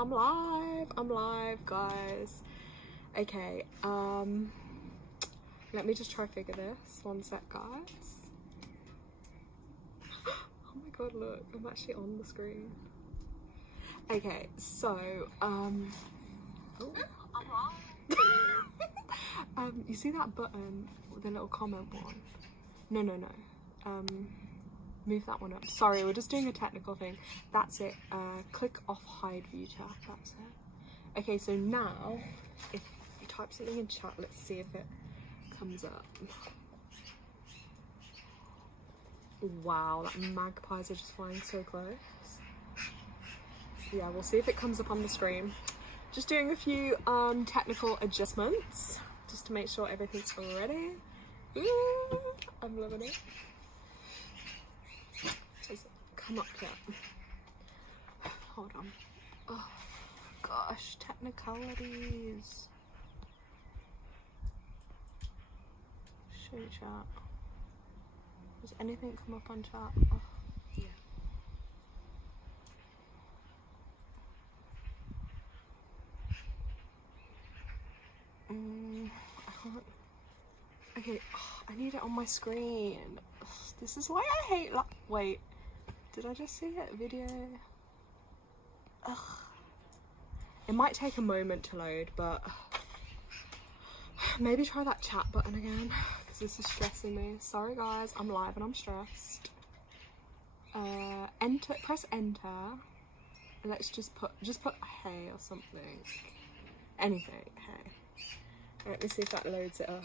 I'm live, guys. Okay, let me just try figure this. One sec, guys. Oh my god, look, I'm actually on the screen. Okay, so, oh. You see that button, the little comment one? No. Move that one up. Sorry, we're just doing a technical thing. That's it. Click off hide view chat. That's it. Okay, so now, if you type something in chat, let's see if it comes up. Wow, that magpies are just flying so close. Yeah, we'll see if it comes up on the screen. Just doing a few technical adjustments just to make sure everything's ready. Ooh, I'm loving it. Just come up here. Hold on. Oh gosh, technicalities. Show chat. Does anything come up on chat? Oh. Yeah. I can't. Okay, I need it on my screen. Ugh, this is why I hate wait, did I just see it? Video? Ugh. It might take a moment to load, but maybe try that chat button again, because this is stressing me. Sorry guys, I'm live and I'm stressed. Enter, press enter. Let's just put hey or something. Anything, hey. Let me see if that loads it up.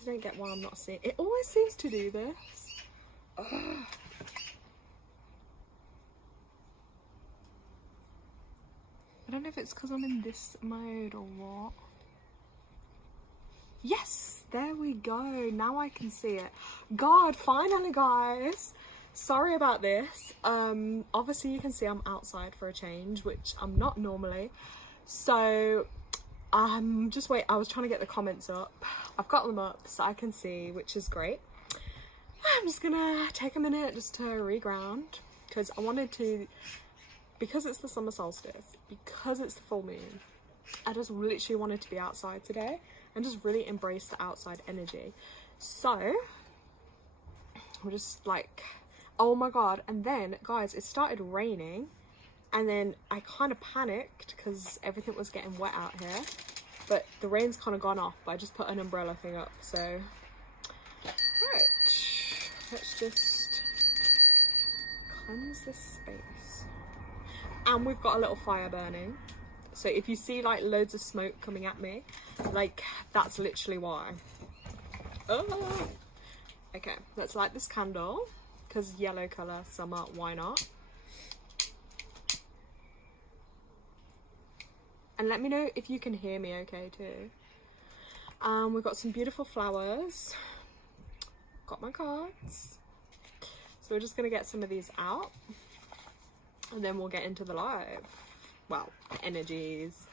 I don't get why I'm not seeing it. Always seems to do this. Ugh. I don't know if it's because I'm in this mode or what. Yes, there we go. Now I can see it. God, finally guys. Sorry about this. Obviously you can see I'm outside for a change, which I'm not normally. So just wait, I was trying to get the comments up. I've got them up so I can see, which is great. I'm just gonna take a minute just to reground, because I wanted to, because it's the summer solstice, because it's the full moon, I just literally wanted to be outside today and just really embrace the outside energy. So we're just like, oh my god. And then guys, it started raining, and then I kind of panicked because everything was getting wet out here, but the rain's kind of gone off. But I just put an umbrella thing up. So right, let's just cleanse this space. And we've got a little fire burning, so if you see like loads of smoke coming at me, like that's literally why. Oh. Okay, let's light this candle, because yellow color, summer, why not? And let me know if you can hear me okay too. We've got some beautiful flowers. Got my cards. So we're just gonna get some of these out, and then we'll get into the live. Well, the energies,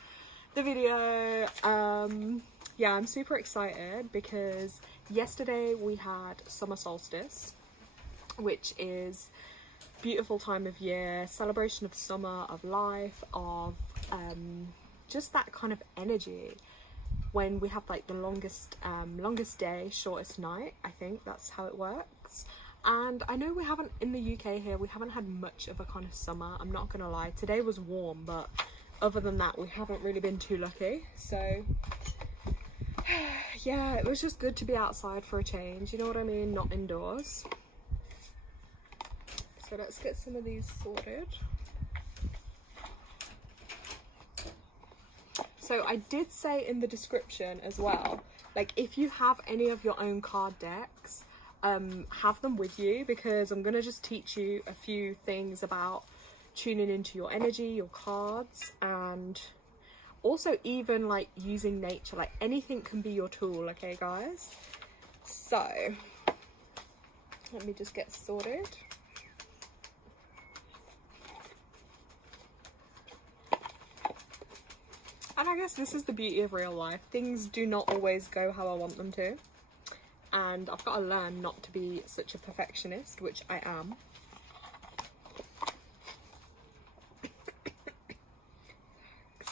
the video. Yeah, I'm super excited because yesterday we had summer solstice, which is beautiful time of year, celebration of summer, of life, of just that kind of energy when we have like the longest day, shortest night. I think that's how it works. And I know we haven't, in the UK here, we haven't had much of a kind of summer, I'm not gonna lie. Today was warm, but other than that we haven't really been too lucky. So yeah, it was just good to be outside for a change, you know what I mean, not indoors. So let's get some of these sorted. So I did say in the description as well, like if you have any of your own card decks, have them with you, because I'm gonna just teach you a few things about tuning into your energy, your cards, and also even like using nature. Like anything can be your tool, okay guys? So let me just get sorted. And I guess this is the beauty of real life. Things do not always go how I want them to. And I've got to learn not to be such a perfectionist, which I am.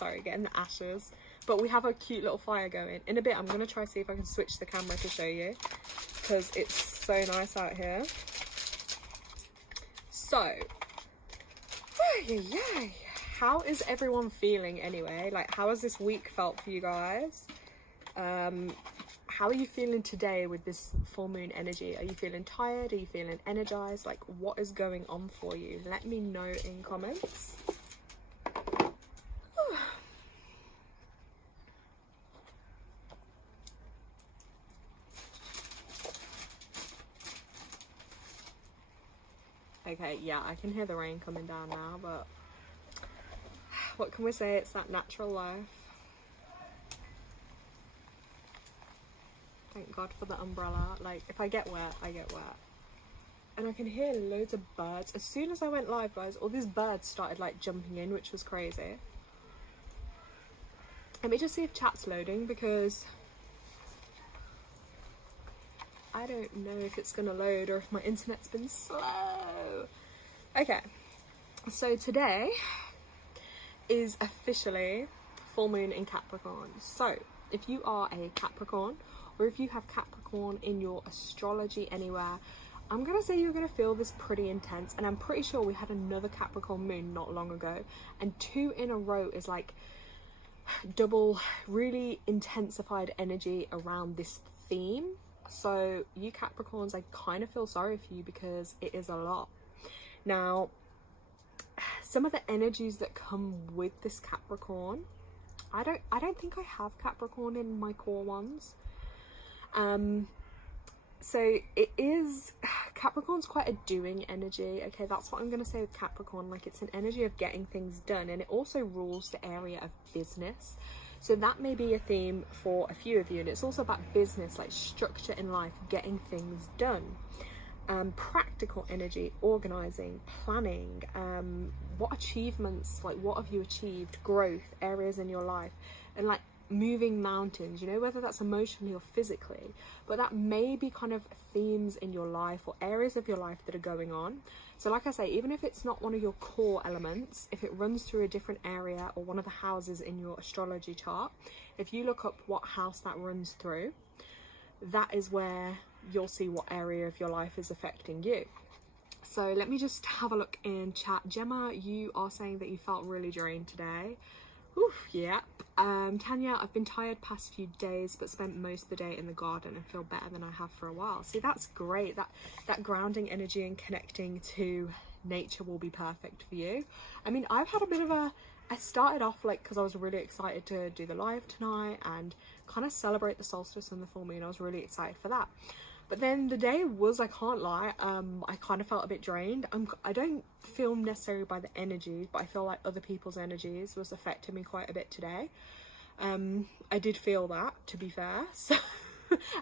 sorry, getting the ashes. But we have a cute little fire going. In a bit, I'm going to try see if I can switch the camera to show you, because it's so nice out here. So, how is everyone feeling anyway? Like, how has this week felt for you guys? How are you feeling today with this full moon energy? Are you feeling tired? Are you feeling energized? Like, what is going on for you? Let me know in comments. Okay, yeah, I can hear the rain coming down now, but what can we say? It's that natural life. Thank God for the umbrella. Like, if I get wet, I get wet. And I can hear loads of birds. As soon as I went live, guys, all these birds started like jumping in, which was crazy. Let me just see if chat's loading, because I don't know if it's gonna load or if my internet's been slow. Okay, so today is officially full moon in Capricorn. So if you are a Capricorn, or if you have Capricorn in your astrology anywhere, I'm gonna say you're gonna feel this pretty intense. And I'm pretty sure we had another Capricorn moon not long ago, and 2 in a row is like double really intensified energy around this theme. So you Capricorns, I kind of feel sorry for you, because it is a lot. Now, some of the energies that come with this Capricorn, I don't think I have Capricorn in my core ones. So it is, Capricorn's quite a doing energy. Okay, that's what I'm going to say with Capricorn. Like, it's an energy of getting things done, and it also rules the area of business. So that may be a theme for a few of you, and it's also about business, like structure in life, getting things done. Practical energy, organizing, planning, what achievements, like what have you achieved, growth, areas in your life, and like moving mountains, you know, whether that's emotionally or physically. But that may be kind of themes in your life or areas of your life that are going on. So like I say, even if it's not one of your core elements, if it runs through a different area or one of the houses in your astrology chart, if you look up what house that runs through, that is where you'll see what area of your life is affecting you. So let me just have a look in chat. Gemma, you are saying that you felt really drained today. Oof, yeah. Tanya, I've been tired past few days, but spent most of the day in the garden and feel better than I have for a while. See, that's great. That grounding energy and connecting to nature will be perfect for you. I mean, I've had a bit of I started off like, because I was really excited to do the live tonight and kind of celebrate the solstice and the full moon. I was really excited for that. But then the day was, I can't lie, I kind of felt a bit drained. I don't feel necessarily by the energy, but I feel like other people's energies was affecting me quite a bit today. I did feel that, to be fair. So,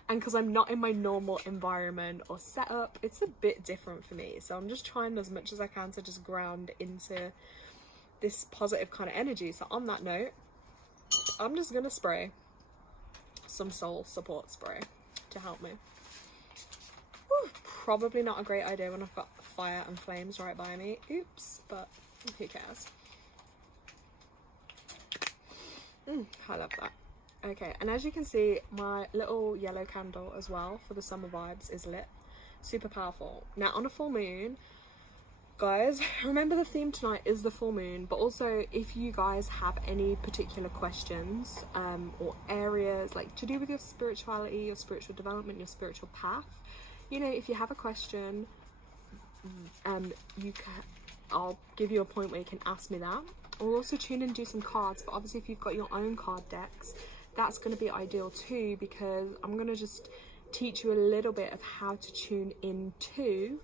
and because I'm not in my normal environment or setup, it's a bit different for me. So I'm just trying as much as I can to just ground into this positive kind of energy. So on that note, I'm just going to spray some soul support spray to help me. Probably not a great idea when I've got fire and flames right by me. Oops, but who cares? I love that. Okay, and as you can see, my little yellow candle as well for the summer vibes is lit. Super powerful. Now, on a full moon, guys, remember the theme tonight is the full moon, but also if you guys have any particular questions or areas like to do with your spirituality, your spiritual development, your spiritual path, you know, if you have a question, I'll give you a point where you can ask me that. I'll also tune in and do some cards, but obviously if you've got your own card decks, that's going to be ideal too, because I'm going to just teach you a little bit of how to tune into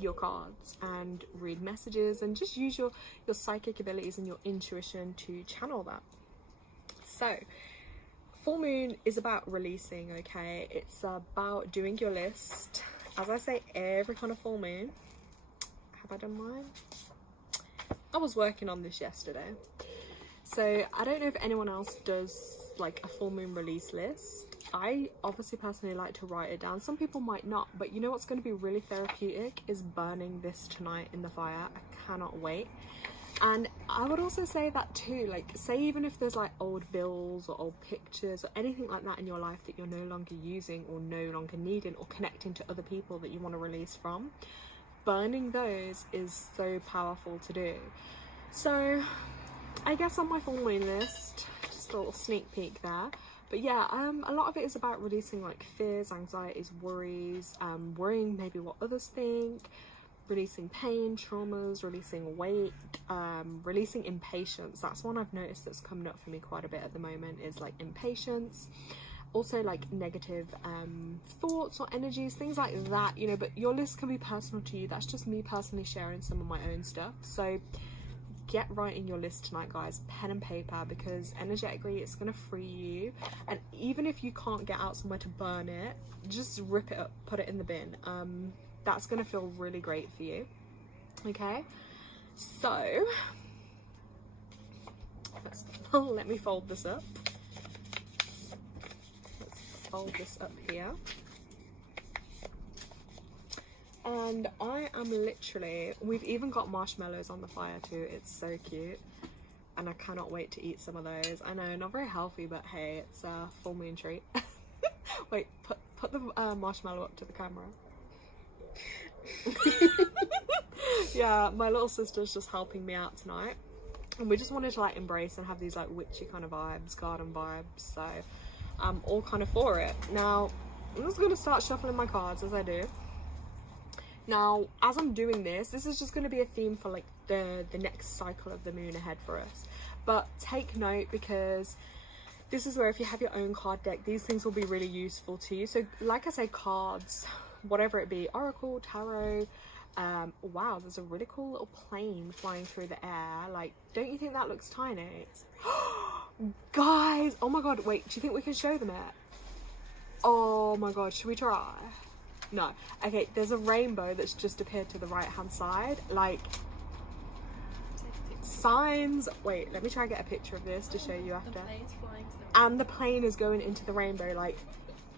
your cards and read messages and just use your psychic abilities and your intuition to channel that. So full moon is about releasing, okay? It's about doing your list. As I say every kind of full moon. Have I done mine? I was working on this yesterday. So I don't know if anyone else does like a full moon release list. I obviously personally like to write it down. Some people might not, but you know what's going to be really therapeutic is burning this tonight in the fire. I cannot wait. And I would also say that too, like, say even if there's like old bills or old pictures or anything like that in your life that you're no longer using or no longer needing, or connecting to other people that you want to release from, burning those is so powerful to do. So I guess on my full moon list, just a little sneak peek there. But yeah, a lot of it is about releasing like fears, anxieties, worries, worrying maybe what others think, releasing pain, traumas, releasing weight, releasing impatience. That's one I've noticed that's coming up for me quite a bit at the moment, is like impatience. Also like negative thoughts or energies, things like that, you know. But your list can be personal to you. That's just me personally sharing some of my own stuff. So get writing your list tonight, guys, pen and paper, because energetically it's going to free you. And even if you can't get out somewhere to burn it, just rip it up, put it in the bin. That's going to feel really great for you. Okay, so let me fold this up. Let's fold this up here. And I am literally, we've even got marshmallows on the fire too. It's so cute. And I cannot wait to eat some of those. I know, not very healthy, but hey, it's a full moon treat. Wait, put the marshmallow up to the camera. Yeah, my little sister's just helping me out tonight. And we just wanted to like embrace and have these like witchy kind of vibes, garden vibes. So I'm all kind of for it. Now, I'm just going to start shuffling my cards as I do. Now, as I'm doing this is just going to be a theme for like the next cycle of the moon ahead for us. But take note, because this is where if you have your own card deck, these things will be really useful to you. So like I say, cards, whatever it be, oracle, tarot. Wow, there's a really cool little plane flying through the air. Like, don't you think that looks tiny? Guys, oh my god, wait, do you think we can show them it? Oh my god, should we try? No. Okay, there's a rainbow that's just appeared to the right hand side. Like, signs. Wait, let me try and get a picture of this to show you after. And the plane is going into the rainbow. Like,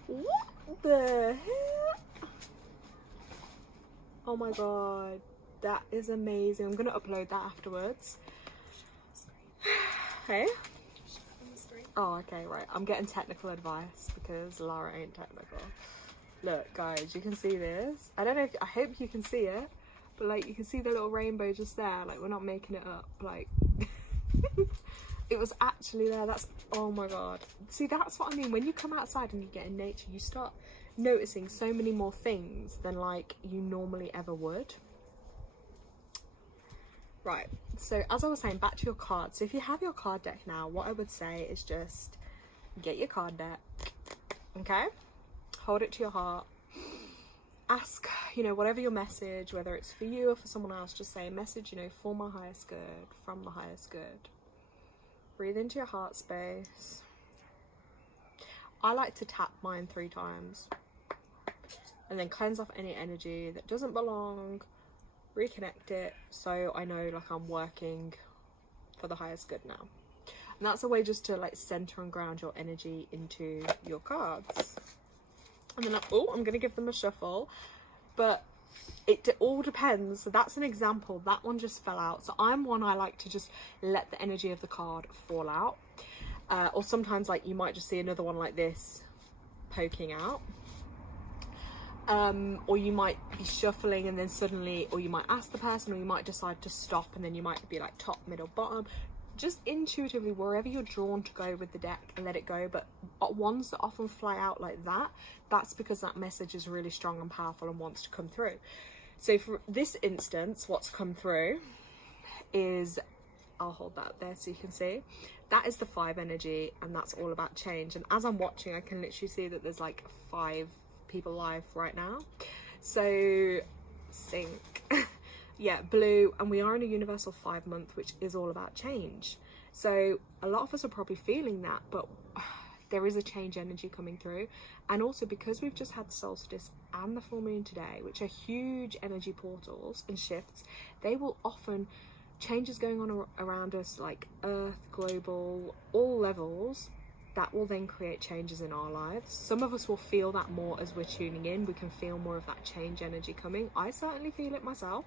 what the hell? Oh my god, that is amazing. I'm gonna upload that afterwards. Hey? Oh, okay, right. I'm getting technical advice because Lara ain't technical. Look, guys, you can see this. I don't know if, I hope you can see it, but like, you can see the little rainbow just there. Like, we're not making it up. Like, it was actually there. That's, oh my god. See, that's what I mean. When you come outside and you get in nature, you start noticing so many more things than like you normally ever would. Right, so as I was saying, back to your cards. So if you have your card deck now, what I would say is just get your card deck, okay? Hold it to your heart. Ask, you know, whatever your message, whether it's for you or for someone else, just say a message, you know, for my highest good, from the highest good. Breathe into your heart space. I like to tap mine 3 times and then cleanse off any energy that doesn't belong, reconnect it, so I know like I'm working for the highest good now. And that's a way just to like center and ground your energy into your cards. And then I'm gonna give them a shuffle, but it all depends. So that's an example. That one just fell out. So I'm one, I like to just let the energy of the card fall out, or sometimes like you might just see another one like this poking out. Or you might be shuffling and then suddenly, or you might ask the person, or you might decide to stop and then you might be like top, middle, bottom. Just intuitively, wherever you're drawn to go with the deck, and let it go. But ones that often fly out like that, that's because that message is really strong and powerful and wants to come through. So for this instance, what's come through is, I'll hold that there so you can see, that is the 5 energy, and that's all about change. And as I'm watching, I can literally see that there's like 5 people live right now. So sync. Yeah, blue, and we are in a universal 5 month, which is all about change. So a lot of us are probably feeling that, but there is a change energy coming through. And also because we've just had the solstice and the full moon today, which are huge energy portals and shifts, they will often, changes going on around us, like earth, global, all levels, that will then create changes in our lives. Some of us will feel that more as we're tuning in. We can feel more of that change energy coming. I certainly feel it myself.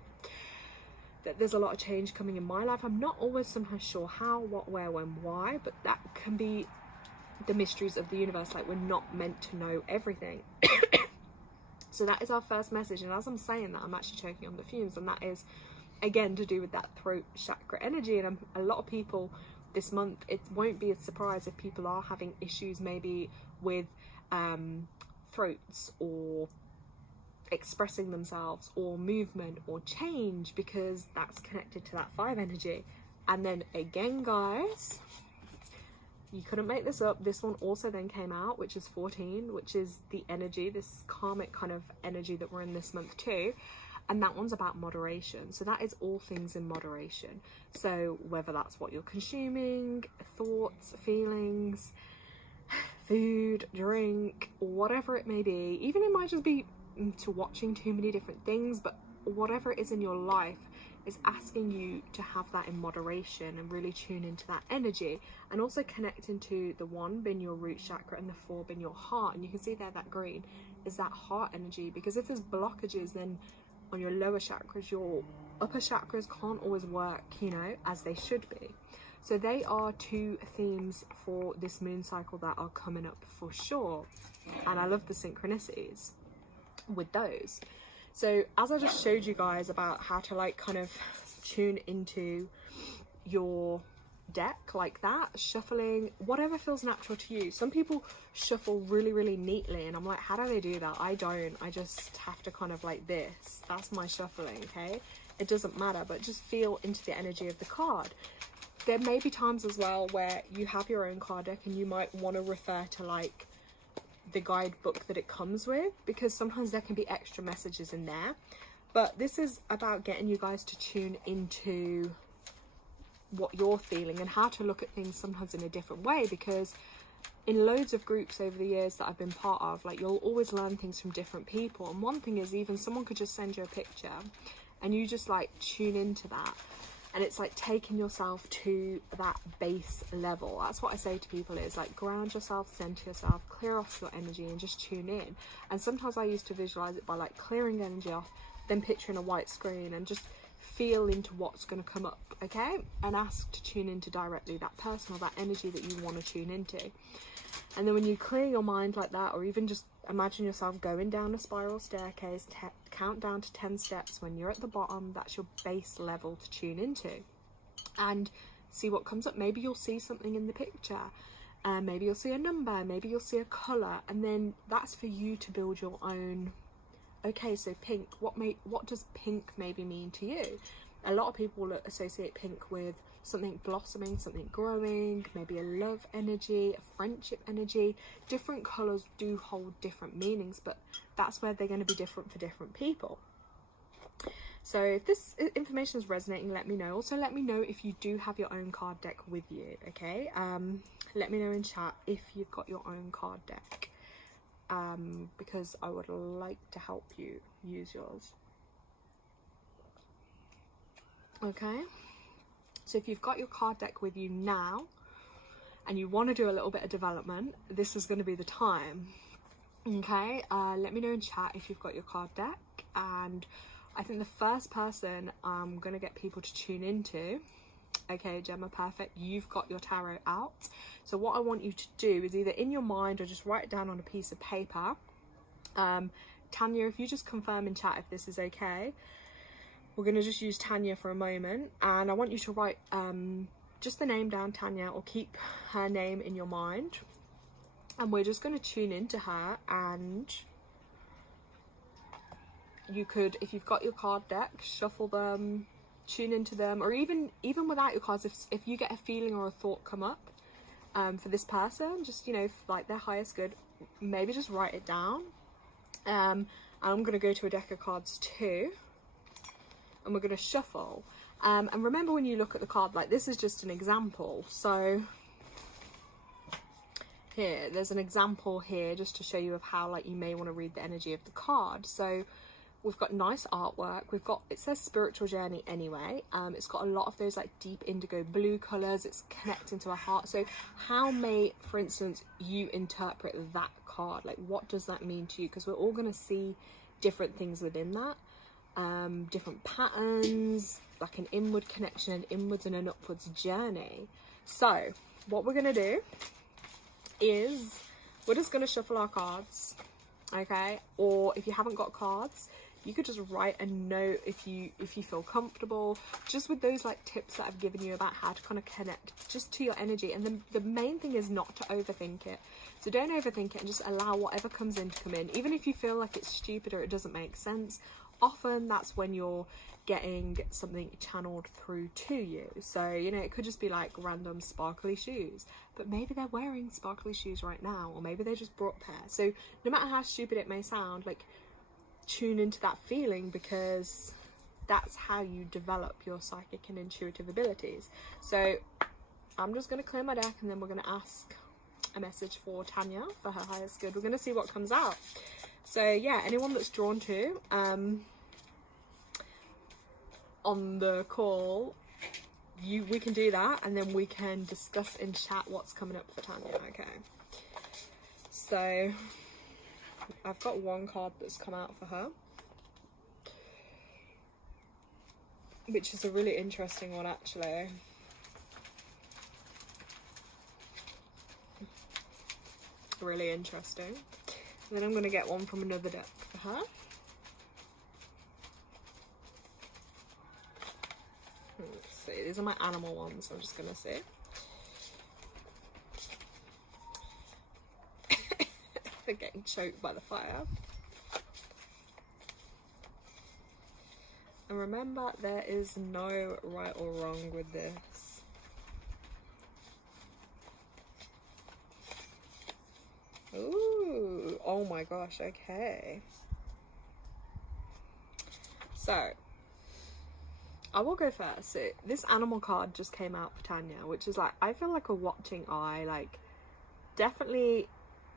that there's a lot of change coming in my life. I'm not always sometimes sure how, what, where, when, why, but that can be the mysteries of the universe. Like, we're not meant to know everything. So that is our first message, and as I'm saying that, I'm actually choking on the fumes, and that is again to do with that throat chakra energy. And a lot of people this month, it won't be a surprise if people are having issues maybe with throats, or expressing themselves, or movement, or change, because that's connected to that 5 energy. And then again, guys, you couldn't make this up, this one also then came out, which is 14, which is the energy, this karmic kind of energy that we're in this month too. And that one's about moderation. So that is all things in moderation. So whether that's what you're consuming, thoughts, feelings, food, drink, whatever it may be, even it might just be to watching too many different things, but whatever it is in your life is asking you to have that in moderation and really tune into that energy, and also connect into the 1 being your root chakra and the 4 being your heart. And you can see there that green is that heart energy, because if there's blockages then on your lower chakras, your upper chakras can't always work, you know, as they should be. So they are 2 themes for this moon cycle that are coming up for sure, and I love the synchronicities with those. So as I just showed you guys about how to like kind of tune into your deck like that, shuffling, whatever feels natural to you. Some people shuffle really neatly, and I'm like, how do they do that? I don't. I just have to kind of like this. That's my shuffling, okay? It doesn't matter, but just feel into the energy of the card. There may be times as well where you have your own card deck and you might want to refer to like the guidebook that it comes with, because sometimes there can be extra messages in there. But this is about getting you guys to tune into what you're feeling and how to look at things sometimes in a different way, because in loads of groups over the years that I've been part of, like, you'll always learn things from different people. And one thing is, even someone could just send you a picture and you just like tune into that, and it's like taking yourself to that base level. That's what I say to people, is like ground yourself, center yourself, clear off your energy and just tune in. And sometimes I used to visualize it by like clearing energy off, then picturing a white screen and just feel into what's going to come up, okay? And ask to tune into directly that person or that energy that you want to tune into. And then when you clear your mind like that, or even just imagine yourself going down a spiral staircase, count down to 10 steps. When you're at the bottom, that's your base level to tune into, and see what comes up. Maybe you'll see something in the picture, maybe you'll see a number, maybe you'll see a color, and then that's for you to build your own. Okay, so pink, what does pink maybe mean to you? A lot of people will associate pink with something blossoming, something growing, maybe a love energy, a friendship energy. Different colors do hold different meanings, but that's where they're going to be different for different people. So if this information is resonating, let me know. Also, let me know if you do have your own card deck with you, okay? Let me know in chat if you've got your own card deck, because I would like to help you use yours. Okay, so if you've got your card deck with you now and you want to do a little bit of development, this is going to be the time. Okay, let me know in chat if you've got your card deck. And I think the first person I'm going to get people to tune into, okay, Gemma, perfect, you've got your tarot out. So what I want you to do is either in your mind or just write it down on a piece of paper. Tanya, if you just confirm in chat if this is okay. We're going to just use Tanya for a moment, and I want you to write just the name down, Tanya, or keep her name in your mind, and we're just going to tune into her. And you could, if you've got your card deck, shuffle them, tune into them, or even without your cards, if you get a feeling or a thought come up for this person, just, you know, like their highest good, maybe just write it down. I'm going to go to a deck of cards too, and we're going to shuffle. And remember, when you look at the card, like, this is just an example. So here, there's an example here just to show you of how, like, you may want to read the energy of the card. So we've got nice artwork. We've got, it says spiritual journey anyway. It's got a lot of those like deep indigo blue colors. It's connecting to a heart. So how may, for instance, you interpret that card? Like, what does that mean to you? Because we're all going to see different things within that. different patterns, like an inward connection, an inwards and an upwards journey. So what we're gonna do is we're just gonna shuffle our cards, okay? Or if you haven't got cards, you could just write a note if you feel comfortable, just with those like tips that I've given you about how to kind of connect just to your energy. And then the main thing is not to overthink it. So don't overthink it and just allow whatever comes in to come in. Even if you feel like it's stupid or it doesn't make sense, often that's when you're getting something channeled through to you. So, you know, it could just be like random sparkly shoes, but maybe they're wearing sparkly shoes right now, or maybe they just brought a pair. So no matter how stupid it may sound, like, tune into that feeling, because that's how you develop your psychic and intuitive abilities. So I'm just going to clear my deck, and then we're going to ask a message for Tanya for her highest good. We're going to see what comes out. So yeah, anyone that's drawn to on the call, we can do that, and then we can discuss in chat what's coming up for Tanya. Okay, so I've got one card that's come out for her, which is a really interesting one actually. Really interesting. And then I'm going to get one from another deck for her. Let's see, these are my animal ones, so I'm just going to see. They're getting choked by the fire. And remember, there is no right or wrong with this. Ooh, oh my gosh, okay. So, I will go first. So, this animal card just came out for Tanya, which is like, I feel like a watching eye, like, definitely.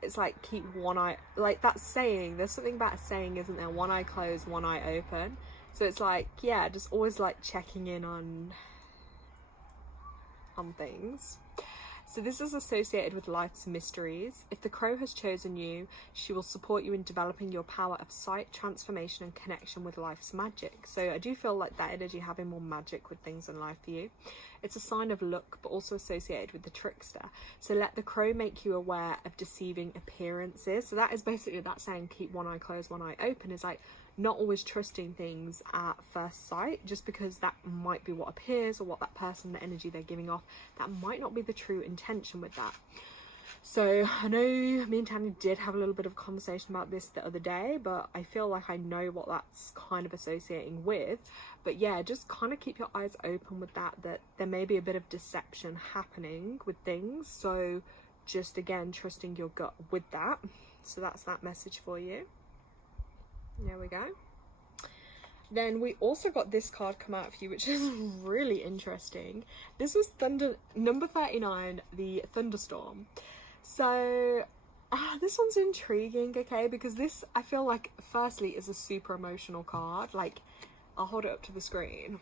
It's like keep one eye, like that saying, there's something about a saying, isn't there? One eye closed, one eye open. So it's like, yeah, just always like checking in on things. So this is associated with life's mysteries. If the crow has chosen you, she will support you in developing your power of sight, transformation, and connection with life's magic. So I do feel like that energy having more magic with things in life for you. It's a sign of luck, but also associated with the trickster. So let the crow make you aware of deceiving appearances. So that is basically that saying, keep one eye closed, one eye open, is like not always trusting things at first sight, just because that might be what appears, or what that person, the energy they're giving off, that might not be the true intention with that. So I know me and Tanya did have a little bit of a conversation about this the other day, but I feel like I know what that's kind of associating with. But yeah, just kind of keep your eyes open with that there may be a bit of deception happening with things. So just again, trusting your gut with that. So that's that message for you. There we go. Then we also got this card come out for you, which is really interesting. This was number 39, the Thunderstorm. So this one's intriguing, okay, because this, I feel like, firstly, is a super emotional card. Like, I'll hold it up to the screen.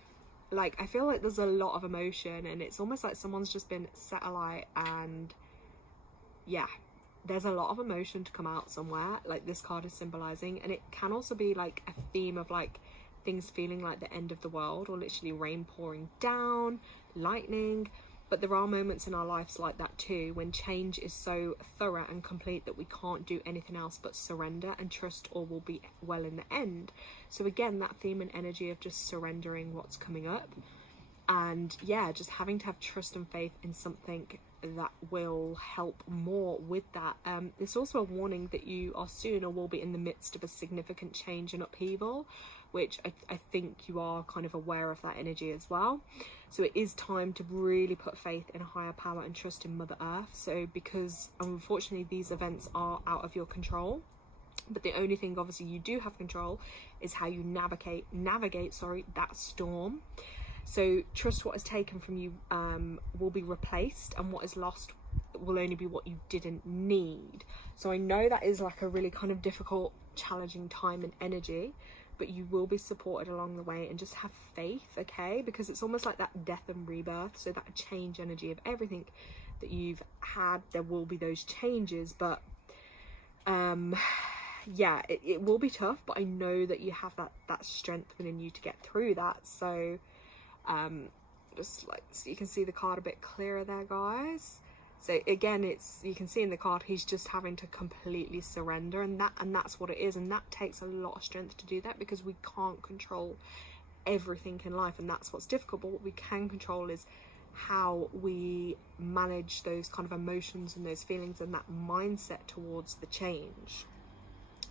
Like, I feel like there's a lot of emotion, and it's almost like someone's just been set alight, and yeah, there's a lot of emotion to come out somewhere, like this card is symbolizing. And it can also be like a theme of like things feeling like the end of the world, or literally rain pouring down, lightning. But there are moments in our lives like that too, when change is so thorough and complete that we can't do anything else but surrender and trust all will be well in the end. So again, that theme and energy of just surrendering what's coming up, and yeah, just having to have trust and faith in something that will help more with that. It's also a warning that you are soon or will be in the midst of a significant change and upheaval, which I think you are kind of aware of that energy as well. So it is time to really put faith in a higher power and trust in Mother Earth. So because unfortunately these events are out of your control, but the only thing obviously you do have control is how you navigate that storm. So trust what is taken from you will be replaced, and what is lost will only be what you didn't need. So I know that is like a really kind of difficult, challenging time and energy, but you will be supported along the way, and just have faith, okay? Because it's almost like that death and rebirth, so that change energy of everything that you've had, there will be those changes, but yeah, it will be tough, but I know that you have that strength within you to get through that. So just like, so you can see the card a bit clearer there, guys. So again, you can see in the card, he's just having to completely surrender, and that's what it is. And that takes a lot of strength to do that, because we can't control everything in life, and that's what's difficult. But what we can control is how we manage those kind of emotions and those feelings and that mindset towards the change.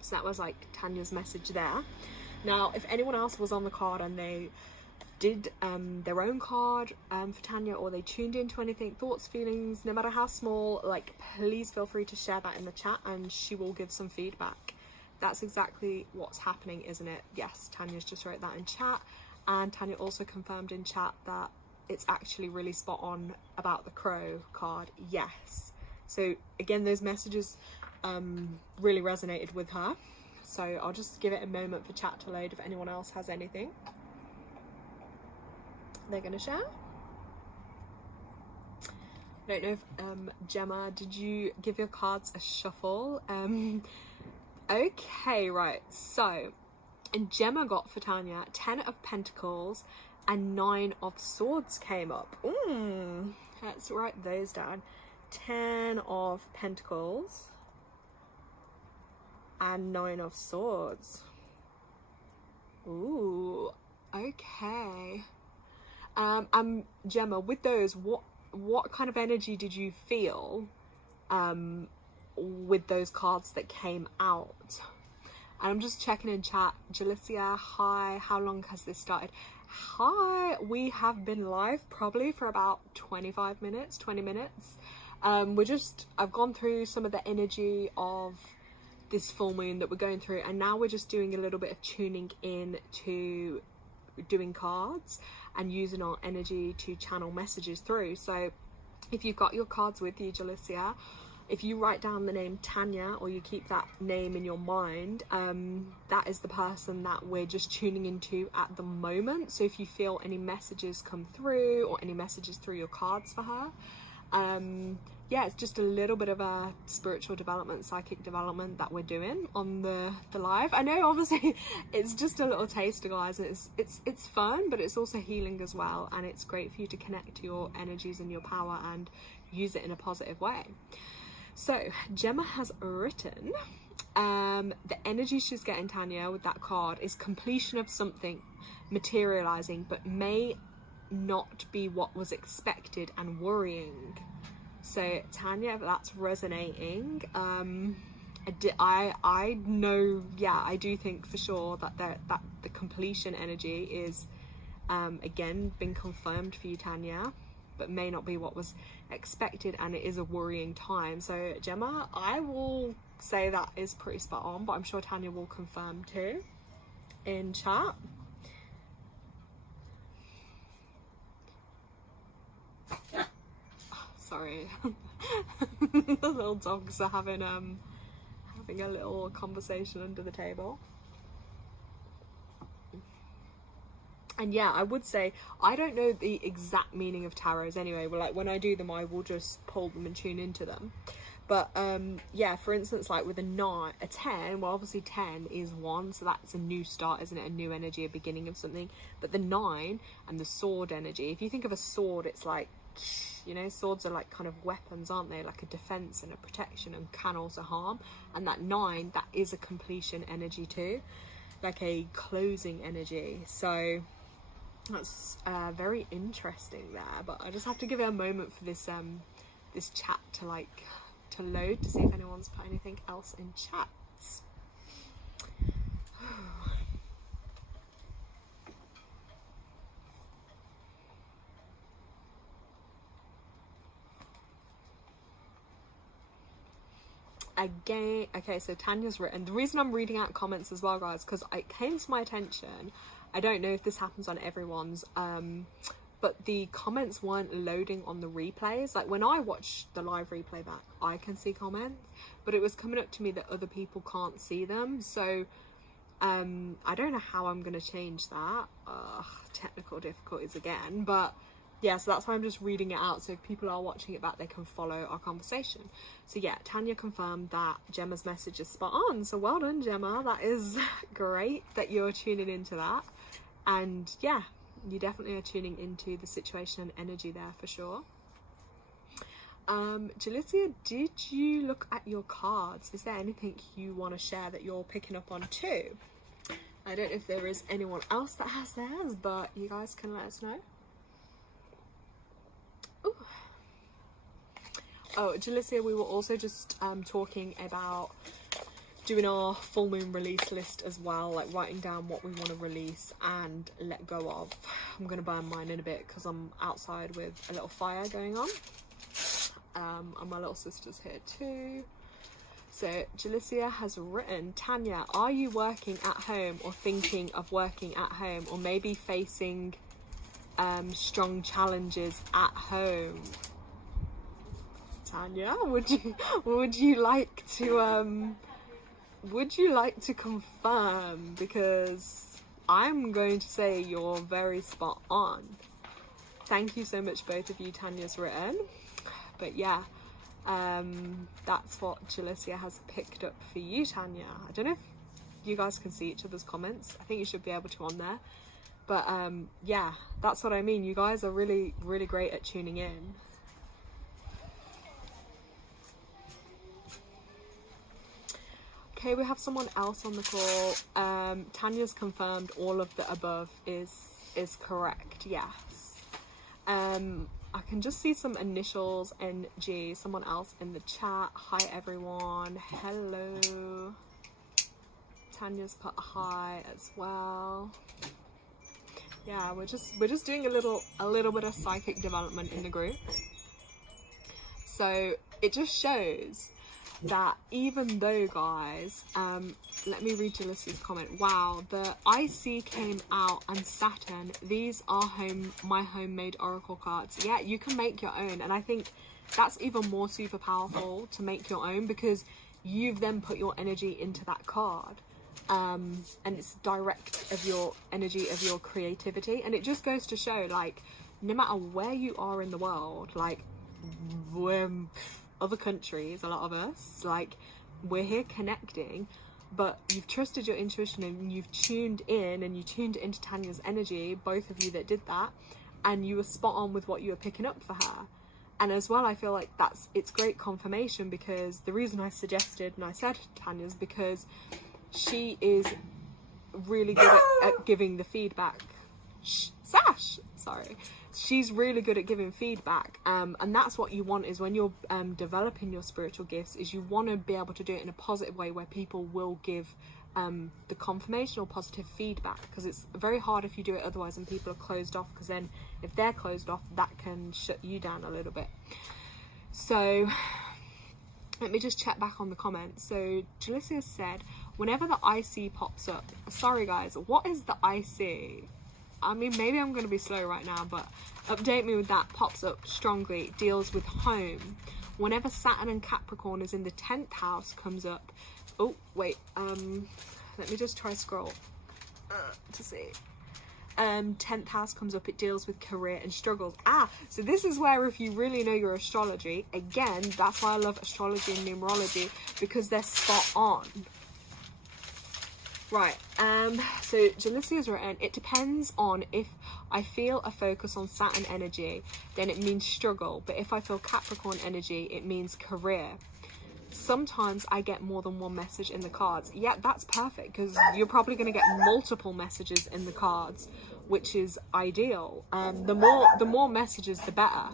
So that was like Tanya's message there. Now, if anyone else was on the card and they did their own card for Tanya, or they tuned into anything, thoughts, feelings, no matter how small, like, please feel free to share that in the chat and she will give some feedback. That's exactly what's happening, isn't it? Yes, Tanya's just wrote that in chat, and Tanya also confirmed in chat that it's actually really spot on about the crow card. Yes. So again, those messages really resonated with her. So I'll just give it a moment for chat to load if anyone else has anything they're gonna share. I don't know if Gemma, did you give your cards a shuffle? Okay, right, so, and Gemma got for Tanya 10 of Pentacles and 9 of Swords came up. Let's write those down. 10 of Pentacles and 9 of Swords. Ooh, okay. Gemma, with those, what kind of energy did you feel with those cards that came out? And I'm just checking in chat. Jalicia, hi, how long has this started? Hi, we have been live probably for about 25 minutes, 20 minutes. I've gone through some of the energy of this full moon that we're going through, and now we're just doing a little bit of tuning in to doing cards and using our energy to channel messages through. So if you've got your cards with you, Jalicia, if you write down the name Tanya, or you keep that name in your mind, that is the person that we're just tuning into at the moment. So if you feel any messages come through, or any messages through your cards for her, yeah, it's just a little bit of a spiritual development, psychic development that we're doing on the live. I know obviously it's just a little taster, guys, and it's fun, but it's also healing as well, and it's great for you to connect to your energies and your power and use it in a positive way. So Gemma has written, the energy she's getting, Tanya, with that card is completion of something materializing, but may not be what was expected, and worrying. So Tanya, that's resonating. I know, yeah, I do think for sure that the completion energy is again been confirmed for you, Tanya, but may not be what was expected, and it is a worrying time. So Gemma, I will say that is pretty spot on, but I'm sure Tanya will confirm too in chat. Sorry. The little dogs are having a little conversation under the table. And yeah, I would say, I don't know the exact meaning of tarots anyway, but like when I do them, I will just pull them and tune into them. But yeah, for instance, like with a 10, well obviously 10 is 1, so that's a new start, isn't it? A new energy, a beginning of something. But the 9 and the sword energy, if you think of a sword, it's like, you know, swords are like kind of weapons, aren't they? Like a defense and a protection, and can also harm. And that 9, that is a completion energy too, like a closing energy. So that's very interesting there. But I just have to give it a moment for this this chat to load, to see if anyone's put anything else in chat. Again, okay, so Tanya's written, the reason I'm reading out comments as well, guys, because it came to my attention, I don't know if this happens on everyone's, but the comments weren't loading on the replays. Like when I watch the live replay back, I can see comments, but it was coming up to me that other people can't see them. So I don't know how I'm going to change that. Technical difficulties again, but yeah, so that's why I'm just reading it out, so if people are watching it back, they can follow our conversation. So yeah, Tanya confirmed that Gemma's message is spot on, so well done, Gemma. That is great that you're tuning into that. And yeah, you definitely are tuning into the situation and energy there for sure. Jalicia, did you look at your cards? Is there anything you want to share that you're picking up on too? I don't know if there is anyone else that has theirs, but you guys can let us know. Ooh. Oh, Jalicia, we were also just talking about doing our full moon release list as well, like writing down what we want to release and let go of. I'm going to burn mine in a bit because I'm outside with a little fire going on. And my little sister's here too. So Jalicia has written, Tanya, are you working at home or thinking of working at home, or maybe facing strong challenges at home? Tanya, would you like to confirm, because I'm going to say you're very spot on. Thank you so much, both of you. Tanya's written, but yeah, that's what Jalicia has picked up for you, Tanya. I don't know if you guys can see each other's comments. I think you should be able to on there, but yeah, that's what I mean. You guys are really great at tuning in. Okay, we have someone else on the call. Tanya's confirmed all of the above is correct. Yes. I can just see some initials, NG. Someone else in the chat. Hi everyone. Hello. Tanya's put hi as well. Yeah, we're just doing a little bit of psychic development in the group. So it just shows that even though, guys, let me read Jalicia's comment. Wow, the IC came out and Saturn. These are my homemade oracle cards. Yeah, you can make your own, and I think that's even more super powerful to make your own, because you've then put your energy into that card, and it's direct of your energy, of your creativity. And it just goes to show, like, no matter where you are in the world, like other countries, a lot of us, like, we're here connecting, but you've trusted your intuition and you've tuned in, and you tuned into Tanya's energy, both of you that did that, and you were spot on with what you were picking up for her. And as well, I feel like it's great confirmation, because the reason I suggested and I said Tanya's because she is really good at giving the feedback. Sash, sorry. She's really good at giving feedback, and that's what you want, is when you're developing your spiritual gifts, is you want to be able to do it in a positive way where people will give the confirmation or positive feedback, because it's very hard if you do it otherwise and people are closed off, because then if they're closed off, that can shut you down a little bit. So let me just check back on the comments. So Jalicia said, whenever the IC pops up, sorry guys, what is the IC? I mean, maybe I'm going to be slow right now, but update me with that. Pops up strongly, deals with home. Whenever Saturn and Capricorn is in the 10th house, comes up. Oh, wait. Let me just try scroll to see. 10th house comes up, it deals with career and struggles. So this is where, if you really know your astrology, again, that's why I love astrology and numerology, because they're spot on. Right, so Jalicia's written, it depends on, if I feel a focus on Saturn energy, then it means struggle, but if I feel Capricorn energy, it means career. Sometimes I get more than one message in the cards. Yeah, that's perfect, because you're probably going to get multiple messages in the cards, which is ideal. The more messages, the better.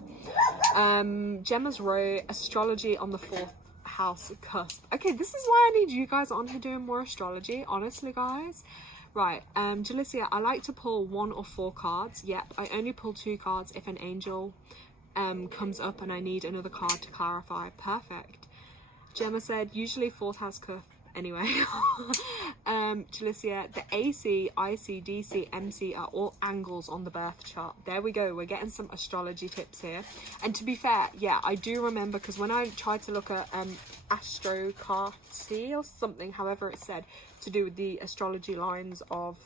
Gemma's wrote, astrology on the 4th house cusp. Okay, this is why I need you guys on here doing more astrology, honestly, guys. Right, Jalicia, I like to pull 1 or 4 cards. Yep, I only pull 2 cards if an angel comes up and I need another card to clarify. Perfect. Gemma said, usually 4th house cusp. Anyway, Jalicia, the AC, IC, DC, MC are all angles on the birth chart. There we go. We're getting some astrology tips here. And to be fair, yeah, I do remember, because when I tried to look at astrocarty or something, however it's said, to do with the astrology lines of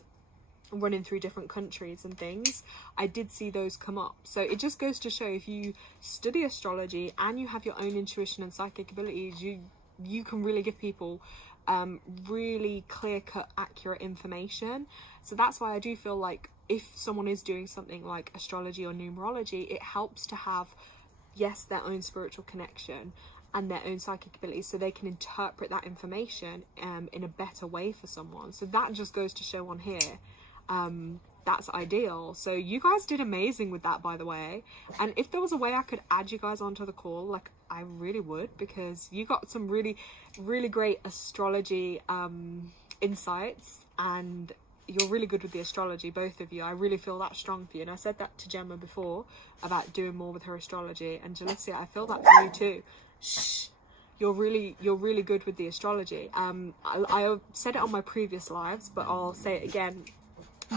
running through different countries and things, I did see those come up. So it just goes to show, if you study astrology and you have your own intuition and psychic abilities, you can really give people really clear-cut, accurate information. So that's why I do feel like if someone is doing something like astrology or numerology, it helps to have, yes, their own spiritual connection and their own psychic abilities, so they can interpret that information in a better way for someone. So that just goes to show on here, that's ideal. So you guys did amazing with that, by the way. And if there was a way I could add you guys onto the call, like, I really would, because you got some really, really great astrology insights, and you're really good with the astrology, both of you. I really feel that strong for you. And I said that to Gemma before about doing more with her astrology, and Jalicia, I feel that for you too. Shh. You're really good with the astrology. I said it on my previous lives, but I'll say it again.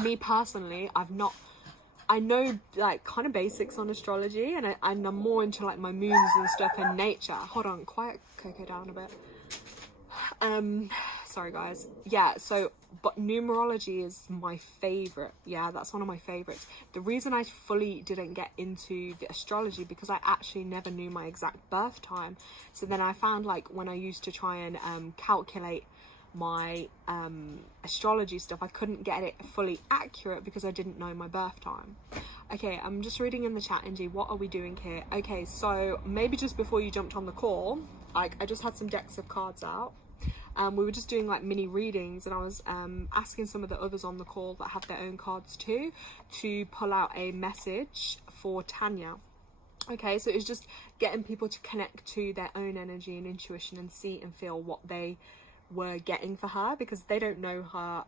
Me personally, I know like kind of basics on astrology, and I'm more into like my moons and stuff and nature. Hold on, quiet Coco down a bit. Sorry guys. Yeah, so but numerology is my favorite. Yeah, that's one of my favorites. The reason I fully didn't get into the astrology, because I actually never knew my exact birth time. So then I found, like, when I used to try and calculate my astrology stuff, I couldn't get it fully accurate because I didn't know my birth time. Okay, I'm just reading in the chat, Angie, what are we doing here? Okay, so maybe just before you jumped on the call, like, I just had some decks of cards out. We were just doing like mini readings, and I was asking some of the others on the call that have their own cards too to pull out a message for Tanya. Okay, so it's just getting people to connect to their own energy and intuition and see and feel what they were getting for her, because they don't know her,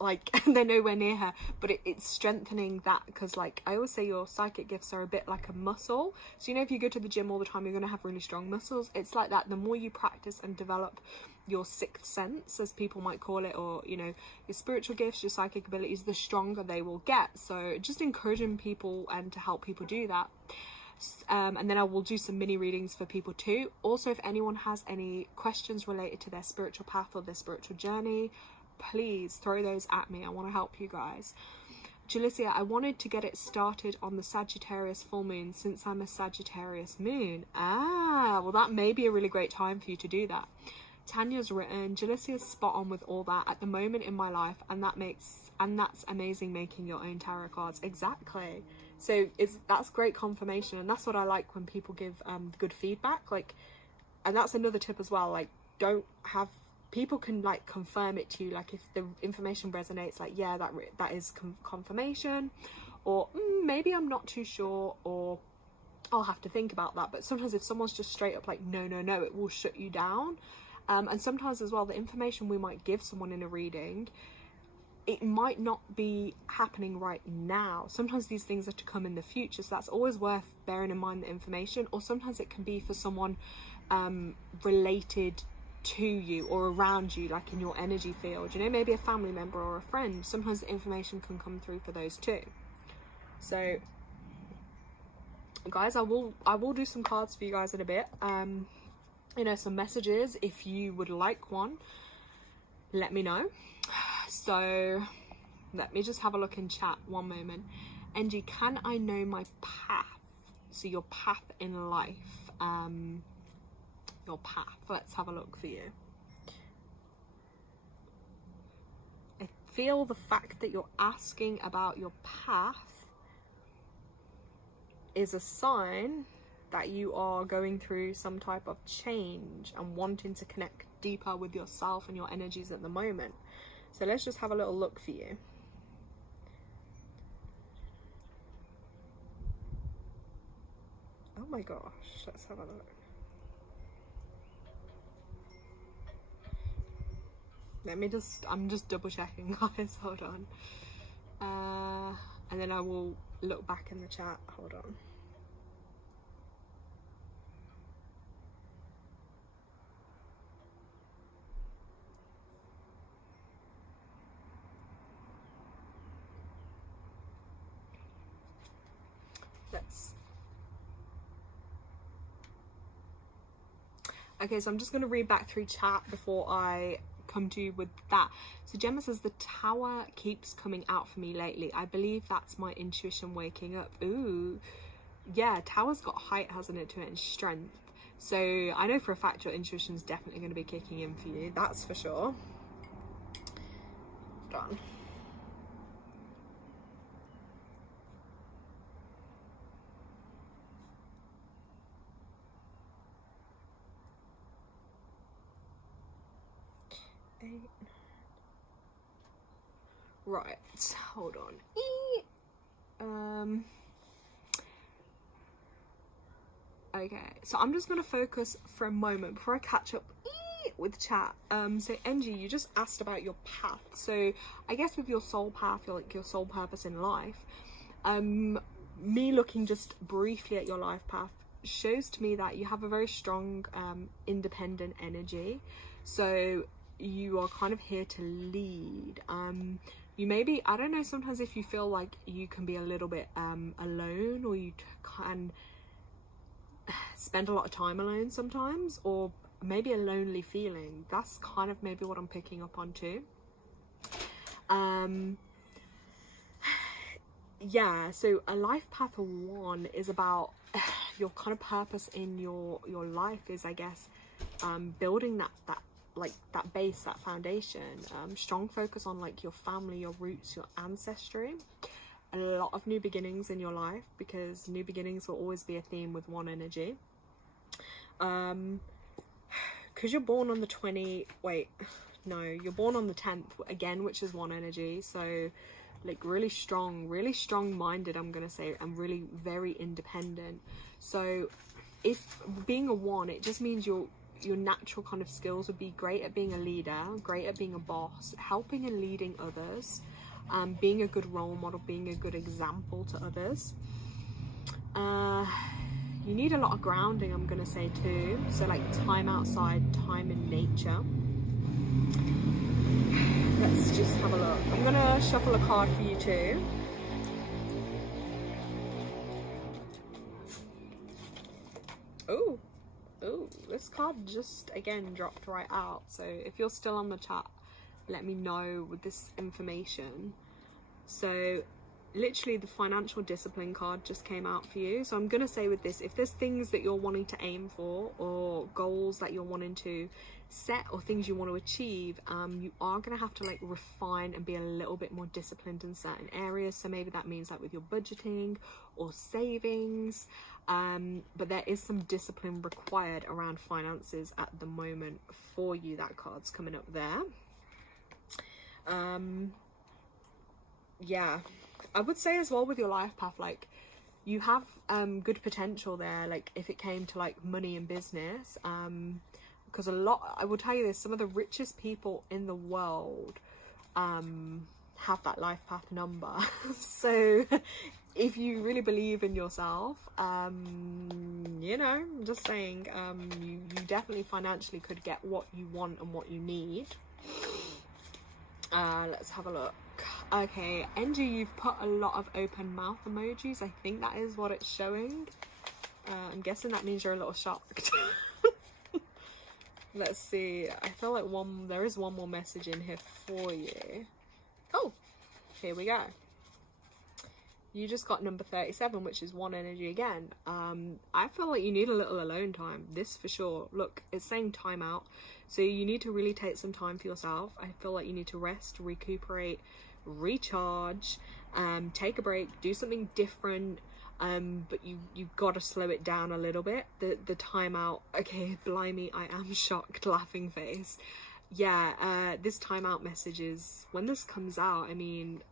like, they're nowhere near her, but it's strengthening that, because, like, I always say your psychic gifts are a bit like a muscle. So, you know, if you go to the gym all the time, you're going to have really strong muscles. It's like that. The more you practice and develop your sixth sense, as people might call it, or, you know, your spiritual gifts, your psychic abilities, the stronger they will get. So just encouraging people and to help people do that. And then I will do some mini readings for people too. Also, if anyone has any questions related to their spiritual path or their spiritual journey, please throw those at me. I want to help you guys. Jalicia, I wanted to get it started on the Sagittarius full moon, since I'm a Sagittarius moon. Well, that may be a really great time for you to do that. Tanya's written, Jalicia's spot on with all that at the moment in my life, and that's amazing, making your own tarot cards. Exactly. So that's great confirmation, and that's what I like when people give good feedback. Like, and that's another tip as well. Like, don't have people can like confirm it to you. Like, if the information resonates, like, yeah, that is confirmation, or maybe I'm not too sure, or I'll have to think about that. But sometimes if someone's just straight up like no, it will shut you down. And sometimes as well, the information we might give someone in a reading, it might not be happening right now. Sometimes these things are to come in the future, so that's always worth bearing in mind, the information. Or sometimes it can be for someone related to you or around you, like in your energy field, you know, maybe a family member or a friend. Sometimes the information can come through for those too. So guys, I will do some cards for you guys in a bit. You know, some messages, if you would like one, let me know. So let me just have a look in chat one moment. Angie, can I know my path? So your path in life, your path, let's have a look for you. I feel the fact that you're asking about your path is a sign that you are going through some type of change and wanting to connect deeper with yourself and your energies at the moment. So let's just have a little look for you. Oh my gosh, let's have a look. I'm just double checking, guys, hold on. And then I will look back in the chat, hold on. Okay, so I'm just going to read back through chat before I come to you with that. So Gemma says, the Tower keeps coming out for me lately. I believe that's my intuition waking up. Ooh, yeah, Tower's got height, hasn't it, to it, and strength. So I know for a fact your intuition is definitely going to be kicking in for you. That's for sure. Done. Right, hold on. Okay, so I'm just gonna focus for a moment before I catch up with chat. So Angie, you just asked about your path. So I guess with your soul path, your soul purpose in life, me looking just briefly at your life path shows to me that you have a very strong independent energy. So you are kind of here to lead. You maybe, I don't know, sometimes if you feel like you can be a little bit alone, or you can spend a lot of time alone sometimes, or maybe a lonely feeling. That's kind of maybe what I'm picking up on too. Yeah, so a life path 1 is about your kind of purpose in your life is, I guess, building that base, that foundation. Strong focus on like your family, your roots, your ancestry. A lot of new beginnings in your life, because new beginnings will always be a theme with 1 energy. Because you're born on the you're born on the 10th again, which is 1 energy. So like really strong minded, I'm gonna say, and really very independent. So if being a 1, it just means your natural kind of skills would be great at being a leader, great at being a boss, helping and leading others, being a good role model, being a good example to others. You need a lot of grounding, I'm gonna say too. So like time outside, time in nature. Let's just have a look. I'm gonna shuffle a card for you too. Oh, this card just again dropped right out. So if you're still on the chat, let me know with this information. So literally the financial discipline card just came out for you. So I'm gonna say with this, if there's things that you're wanting to aim for, or goals that you're wanting to set, or things you want to achieve, you are gonna have to like refine and be a little bit more disciplined in certain areas. So maybe that means like with your budgeting or savings, but there is some discipline required around finances at the moment for you. That card's coming up there. Yeah, I would say as well with your life path, like you have good potential there, like if it came to like money and business, because I will tell you this, some of the richest people in the world have that life path number. So if you really believe in yourself, you know, I'm just saying, you definitely financially could get what you want and what you need. Let's have a look. Okay, Angie, you've put a lot of open mouth emojis. I think that is what it's showing. I'm guessing that means you're a little shocked. Let's see. I feel like there is one more message in here for you. Oh, here we go. You just got number 37, which is 1 energy again. I feel like you need a little alone time, this for sure. Look, it's saying time out. So you need to really take some time for yourself. I feel like you need to rest, recuperate, recharge, take a break, do something different. But you've got to slow it down a little bit. The time out. Okay, blimey, I am shocked, laughing face. Yeah, this timeout message is, when this comes out, I mean,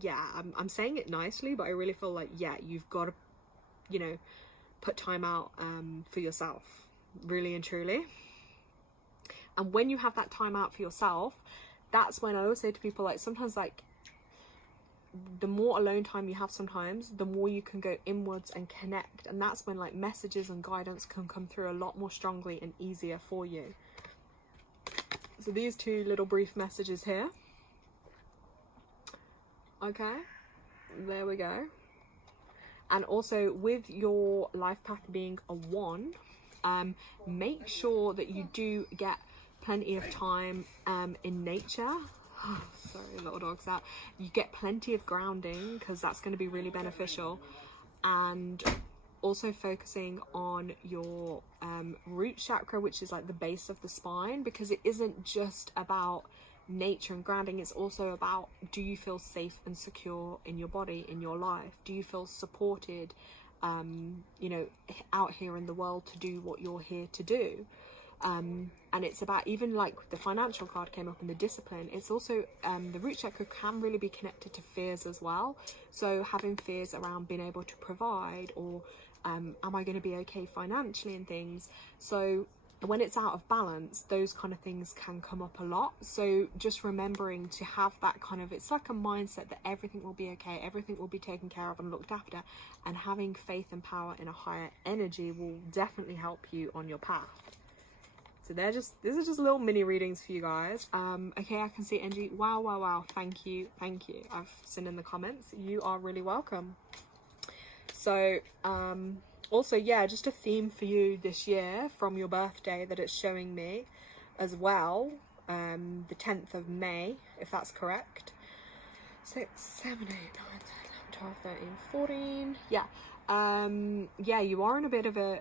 yeah, I'm saying it nicely, but I really feel like, yeah, you've got to, you know, put time out for yourself, really and truly. And when you have that time out for yourself, that's when I always say to people, like, sometimes, like, the more alone time you have sometimes, the more you can go inwards and connect. And that's when, like, messages and guidance can come through a lot more strongly and easier for you. So these 2 little brief messages here. Okay, there we go. And also with your life path being a 1, make sure that you do get plenty of time in nature. Sorry, little dog's out. You get plenty of grounding because that's going to be really beneficial. And also focusing on your root chakra, which is like the base of the spine, because it isn't just about nature and grounding, it's also about, do you feel safe and secure in your body, in your life? Do you feel supported, you know, out here in the world to do what you're here to do? And it's about, even like the financial card came up in the discipline, it's also the root chakra can really be connected to fears as well. So having fears around being able to provide, or am I going to be okay financially and things. So when it's out of balance, those kind of things can come up a lot. So just remembering to have that kind of, it's like a mindset that everything will be okay, everything will be taken care of and looked after, and having faith and power in a higher energy will definitely help you on your path. So these are just little mini readings for you guys. Okay, I can see Angie. Wow, thank you. I've seen in the comments, you are really welcome. So also, yeah, just a theme for you this year from your birthday that it's showing me as well. The 10th of May, if that's correct. 6, 7, 8, 9, 10, 11, 12, 13, 14. Yeah. Yeah, you are in a bit of a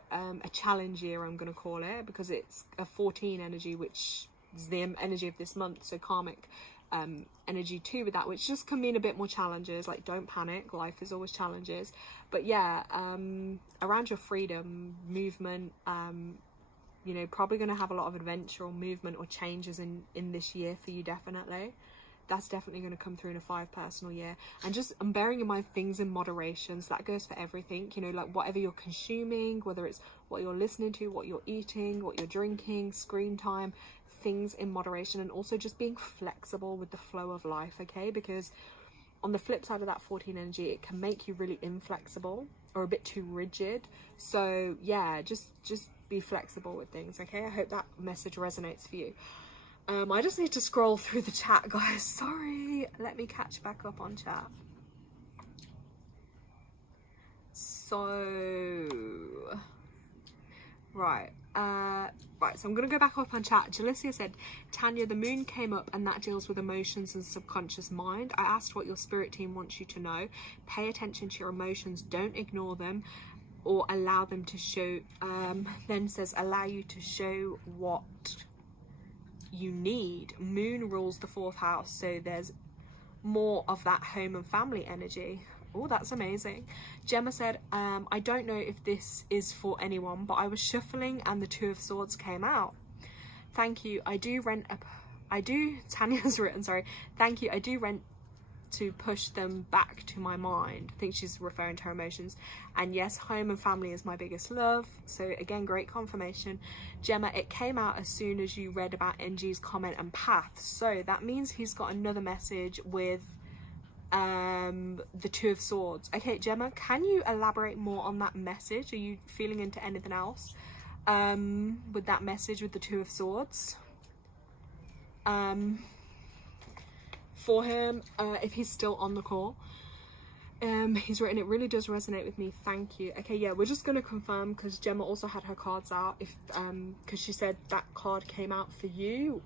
challenge year, I'm going to call it, because it's a 14 energy, which is the energy of this month. So karmic energy too with that, which just can mean a bit more challenges. Like, don't panic, life is always challenges. But yeah, around your freedom, movement, you know, probably going to have a lot of adventure or movement or changes in this year for you, definitely. That's definitely going to come through in a 5 personal year. And just, I'm bearing in mind things in moderation. So that goes for everything, you know, like whatever you're consuming, whether it's what you're listening to, what you're eating, what you're drinking, screen time, things in moderation. And also just being flexible with the flow of life, okay? Because on the flip side of that 14 energy, it can make you really inflexible or a bit too rigid. So yeah, just be flexible with things, okay? I hope that message resonates for you. I just need to scroll through the chat, guys. Sorry. Let me catch back up on chat. So, right. So I'm going to go back up on chat. Jalicia said, Tanya, the moon came up and that deals with emotions and subconscious mind. I asked what your spirit team wants you to know. Pay attention to your emotions. Don't ignore them or allow them to show. Then says, allow you to show what you need. Moon rules the 4th house, so there's more of that home and family energy. Oh, that's amazing. Gemma said, I don't know if this is for anyone, but I was shuffling and the 2 of Swords came out. Thank you. Tanya's written, sorry. Thank you. I do rent to push them back to my mind. I think she's referring to her emotions. And yes, home and family is my biggest love. So again, great confirmation. Gemma, it came out as soon as you read about NG's comment and path. So that means he's got another message with the 2 of Swords. Okay, Gemma, can you elaborate more on that message? Are you feeling into anything else with that message with the 2 of Swords? For him, if he's still on the call, he's written, it really does resonate with me, thank you. Okay, yeah, we're just going to confirm, because Gemma also had her cards out, if because she said that card came out for you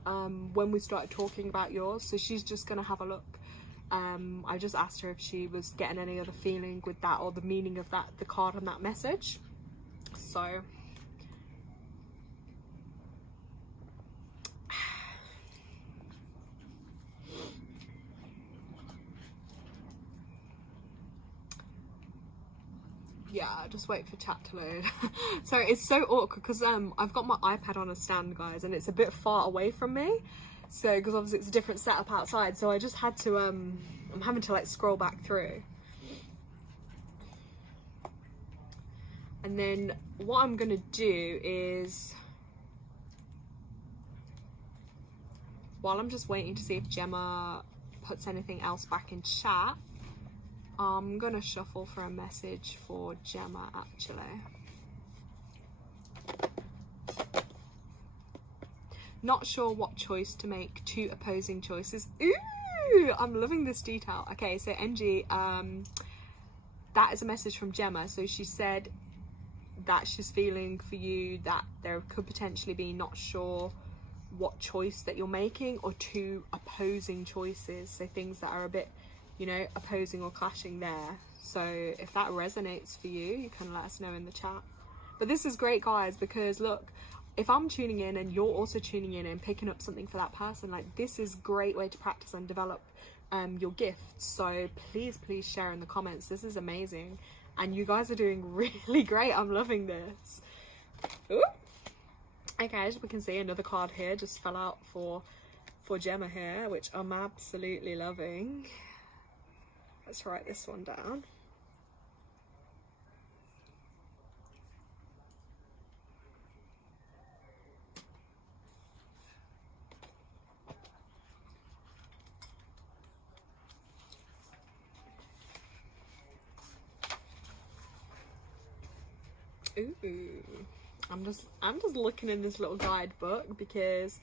when we started talking about yours, so she's just going to have a look. I just asked her if she was getting any other feeling with that, or the meaning of that, the card and that message. So yeah, just wait for chat to load. Sorry, it's so awkward because I've got my iPad on a stand, guys, and it's a bit far away from me. So, because obviously it's a different setup outside, so I just had to, I'm having to like scroll back through. And then what I'm gonna do is, while I'm just waiting to see if Gemma puts anything else back in chat, I'm gonna shuffle for a message for Gemma actually. Not sure what choice to make, 2 opposing choices. Ooh, I'm loving this detail. Okay, so NG, that is a message from Gemma. So she said that she's feeling for you that there could potentially be not sure what choice that you're making, or two opposing choices, so things that are a bit, you know, opposing or clashing there. So if that resonates for you, you can let us know in the chat. But this is great, guys, because look, if I'm tuning in and you're also tuning in and picking up something for that person, like, this is a great way to practice and develop your gifts. So please share in the comments. This is amazing, and you guys are doing really great. I'm loving this. Ooh. Okay, as we can see, another card here just fell out for Gemma here, which I'm absolutely loving. Let's write this one down. Ooh, I'm just looking in this little guidebook because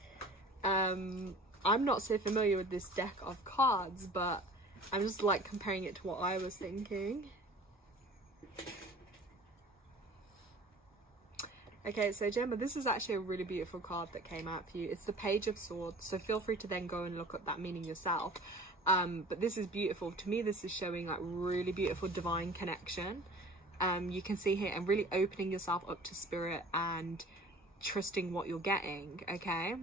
I'm not so familiar with this deck of cards, but I'm just like comparing it to what I was thinking. Okay, so Gemma, this is actually a really beautiful card that came out for you. It's the Page of Swords, so feel free to then go and look up that meaning yourself. But this is beautiful. To me, this is showing like really beautiful divine connection. You can see here, and really opening yourself up to spirit and trusting what you're getting, okay?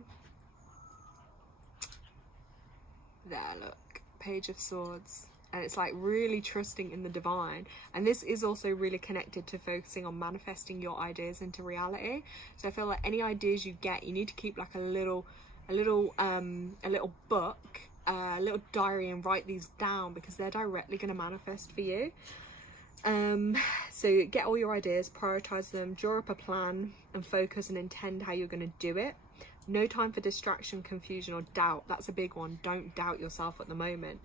There, look. Page of Swords. And it's like really trusting in the divine. And this is also really connected to focusing on manifesting your ideas into reality. So I feel like any ideas you get, you need to keep like a little book, a little diary, and write these down, because they're directly going to manifest for you. So get all your ideas, prioritize them, draw up a plan, and focus and intend how you're going to do it. No time for distraction, confusion, or doubt. That's a big one. Don't doubt yourself at the moment.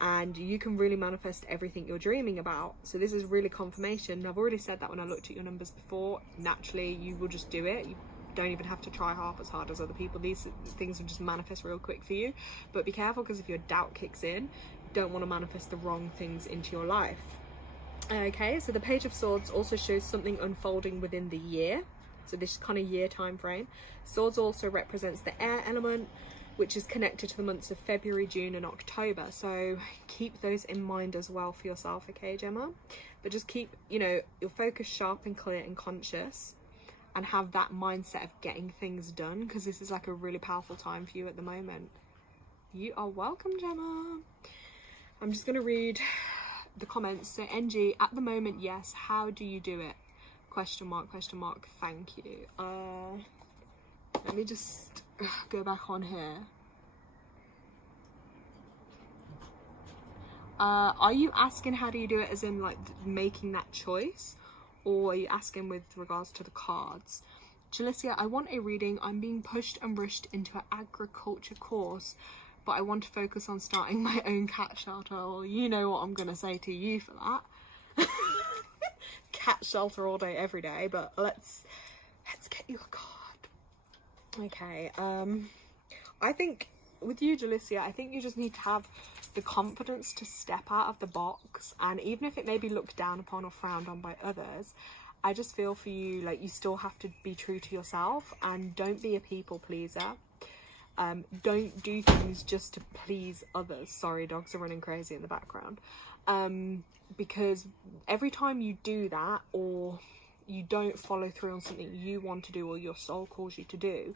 And you can really manifest everything you're dreaming about. So this is really confirmation. I've already said that when I looked at your numbers before. Naturally, you will just do it. You don't even have to try half as hard as other people. These things will just manifest real quick for you. But be careful, because if your doubt kicks in, you don't want to manifest the wrong things into your life. Okay, so the Page of Swords also shows something unfolding within the year. So this kind of year time frame. Swords also represents the air element, which is connected to the months of February, June and October. So keep those in mind as well for yourself, okay, Gemma? But just keep, you know, your focus sharp and clear and conscious, and have that mindset of getting things done, because this is like a really powerful time for you at the moment. You are welcome, Gemma. I'm just going to read the comments. So NG, at the moment, yes. How do you do it? Question mark, thank you. Let me just go back on here. Are you asking how do you do it as in like making that choice, or are you asking with regards to the cards? Jalicia, I want a reading. I'm being pushed and rushed into an agriculture course, but I want to focus on starting my own cat shelter. Well, you know what I'm gonna say to you for that. Cat shelter all day, every day. But let's get you a card. Okay, I think with you, Jalicia, I think you just need to have the confidence to step out of the box, and even if it may be looked down upon or frowned on by others, I just feel for you like you still have to be true to yourself, and don't be a people pleaser. Don't do things just to please others. Sorry, dogs are running crazy in the background. Because every time you do that, or you don't follow through on something you want to do or your soul calls you to do,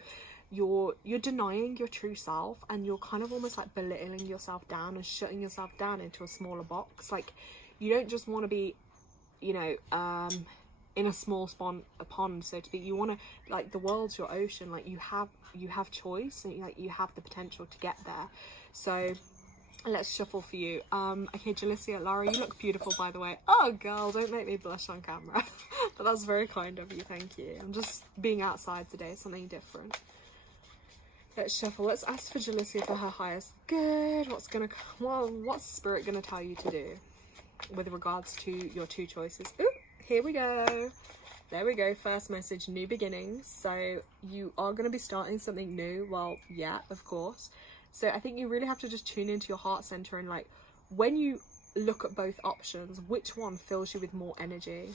you're denying your true self, and you're kind of almost like belittling yourself down and shutting yourself down into a smaller box. Like, you don't just want to be, you know, in a small pond, so to speak. You want to, like, the world's your ocean. Like, you have choice, and like you have the potential to get there. So let's shuffle for you. Okay, Jalicia, Lara, you look beautiful, by the way. Oh girl, don't make me blush on camera. But that's very kind of you, thank you. I'm just being outside today, something different. Let's shuffle. Let's ask for Jalicia for her highest good. What's spirit gonna tell you to do with regards to your two choices? Ooh, here we go. There we go. First message, new beginnings. So you are going to be starting something new. Well, yeah, of course. So I think you really have to just tune into your heart center, and like when you look at both options, which one fills you with more energy?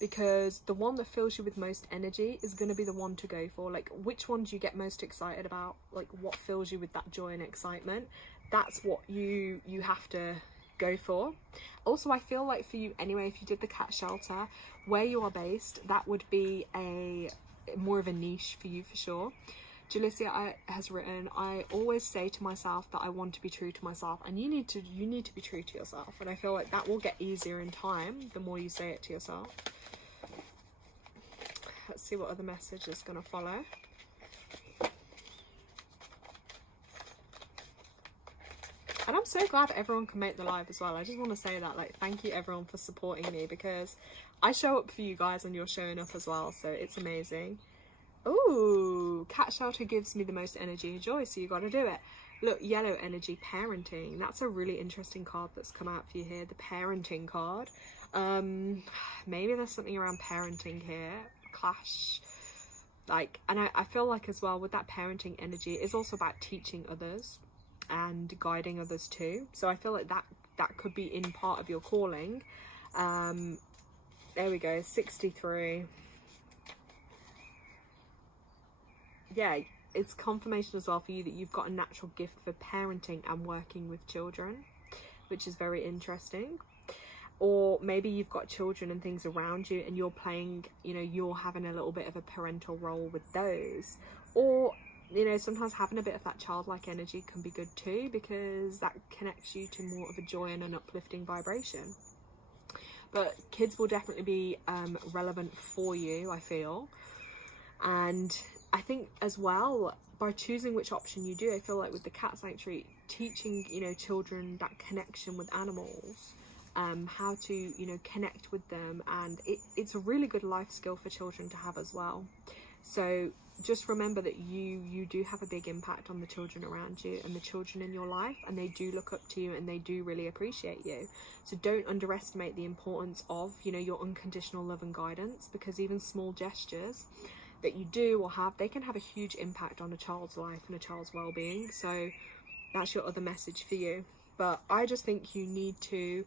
because the one that fills you with most energy is going to be the one to go for. Like, which one do you get most excited about? Like, what fills you with that joy and excitement? That's what you have to go for. Also, I feel like for you anyway, if you did the cat shelter where you are based, that would be a more of a niche for you for sure. Jalicia has written, I always say to myself that I want to be true to myself, and you need to be true to yourself, and I feel like that will get easier in time the more you say it to yourself. Let's see what other message is going to follow. And I'm so glad everyone can make the live as well. I just want to say that, like, thank you everyone for supporting me, because I show up for you guys and you're showing up as well, so it's amazing. Ooh, cat shelter gives me the most energy and joy, so you got to do it. Look, yellow energy, parenting. That's a really interesting card that's come out for you here, the parenting card. Maybe there's something around parenting here, clash. Like, and I feel like as well with that parenting energy, it's also about teaching others and guiding others too. So I feel like that could be in part of your calling. There we go, 63. Yeah, it's confirmation as well for you that you've got a natural gift for parenting and working with children, which is very interesting. Or maybe you've got children and things around you and you're playing, you know, you're having a little bit of a parental role with those. Or, you know, sometimes having a bit of that childlike energy can be good too, because that connects you to more of a joy and an uplifting vibration. But kids will definitely be relevant for you, I feel. And I think as well, by choosing which option you do, I feel like with the cat sanctuary, teaching, you know, children that connection with animals, how to, you know, connect with them, and it's a really good life skill for children to have as well. So just remember that you do have a big impact on the children around you and the children in your life, and they do look up to you and they do really appreciate you. So don't underestimate the importance of, you know, your unconditional love and guidance, because even small gestures that you do or have, they can have a huge impact on a child's life and a child's well-being. So that's your other message for you. But I just think you need to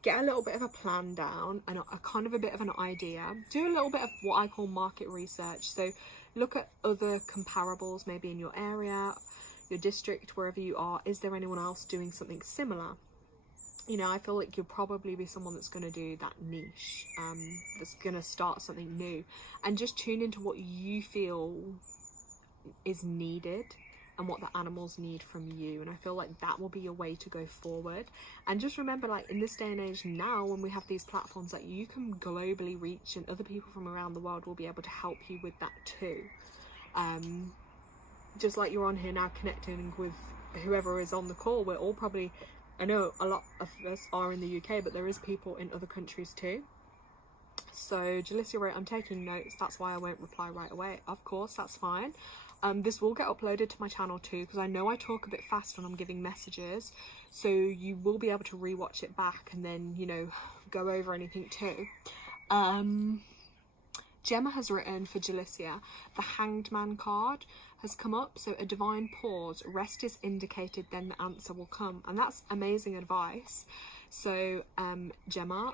get a little bit of a plan down and a kind of a bit of an idea. Do a little bit of what I call market research. So look at other comparables, maybe in your area, your district, wherever you are. Is there anyone else doing something similar? You know, I feel like you'll probably be someone that's going to do that niche, that's going to start something new, and just tune into what you feel is needed and what the animals need from you. And I feel like that will be your way to go forward. And just remember, like, in this day and age now, when we have these platforms that you can globally reach, and other people from around the world will be able to help you with that too. Just like you're on here now connecting with whoever is on the call, we're all probably, I know a lot of us are in the UK, but there is people in other countries too. So Jalicia wrote, I'm taking notes, that's why I won't reply right away. Of course, that's fine. This will get uploaded to my channel too, because I know I talk a bit fast when I'm giving messages, so you will be able to rewatch it back and then, you know, go over anything too. Gemma has written for Jalicia, the Hanged Man card has come up. So a divine pause, rest is indicated, then the answer will come. And that's amazing advice. So Gemma,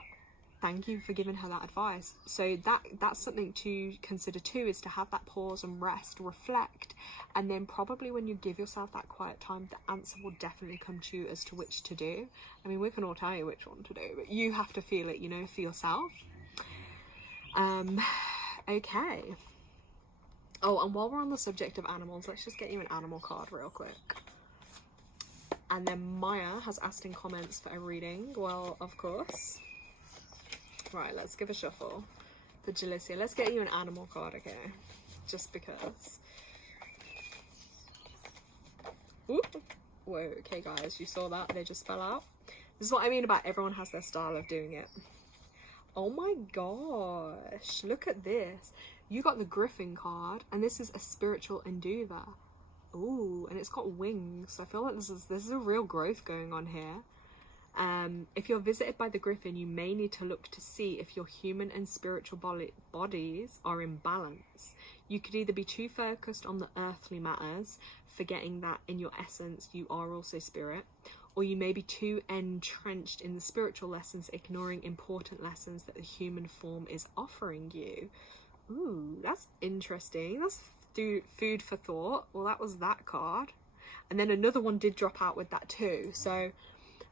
thank you for giving her that advice. So that's something to consider too, is to have that pause and rest, reflect, and then probably when you give yourself that quiet time, the answer will definitely come to you as to which to do. I mean, we can all tell you which one to do, but you have to feel it, you know, for yourself. Okay. Oh, and while we're on the subject of animals, let's just get you an animal card real quick. And then Maya has asked in comments for a reading. Well, of course. Right, let's give a shuffle for Jalicia. Let's get you an animal card, okay? Just because. Ooh. Whoa, okay guys, you saw that? They just fell out. This is what I mean about everyone has their style of doing it. Oh my gosh, look at this. You got the Griffin card, and this is a spiritual endeavor. Ooh, and it's got wings. I feel like this is a real growth going on here. If you're visited by the Griffin, you may need to look to see if your human and spiritual bodies are in balance. You could either be too focused on the earthly matters, forgetting that in your essence you are also spirit, or you may be too entrenched in the spiritual lessons, ignoring important lessons that the human form is offering you. Ooh, that's interesting. That's food for thought. Well, that was that card. And then another one did drop out with that too. So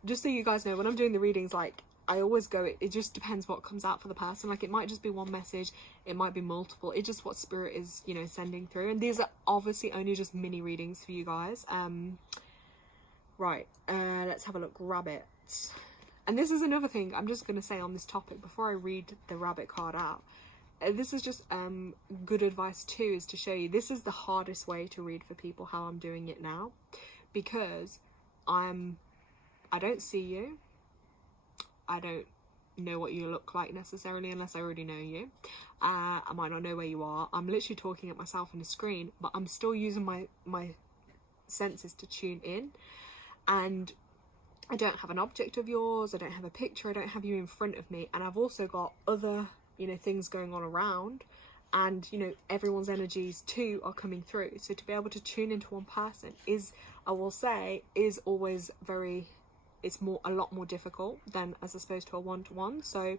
just so you guys know, when I'm doing the readings, like, I always go, it just depends what comes out for the person. Like, it might just be one message, it might be multiple. It's just what spirit is, you know, sending through. And these are obviously only just mini readings for you guys. Right, let's have a look. Rabbits. And this is another thing I'm just going to say on this topic before I read the rabbit card out. This is just good advice too, is to show you this is the hardest way to read for people, how I'm doing it now, because I don't see you. I don't know what you look like necessarily unless I already know you. I might not know where you are. I'm literally talking at myself on the screen, but I'm still using my senses to tune in. And I don't have an object of yours, I don't have a picture, I don't have you in front of me, and I've also got other, you know, things going on around, and, you know, everyone's energies too are coming through. So to be able to tune into one person is, I will say, is always it's a lot more difficult than as opposed to a one-to-one. So,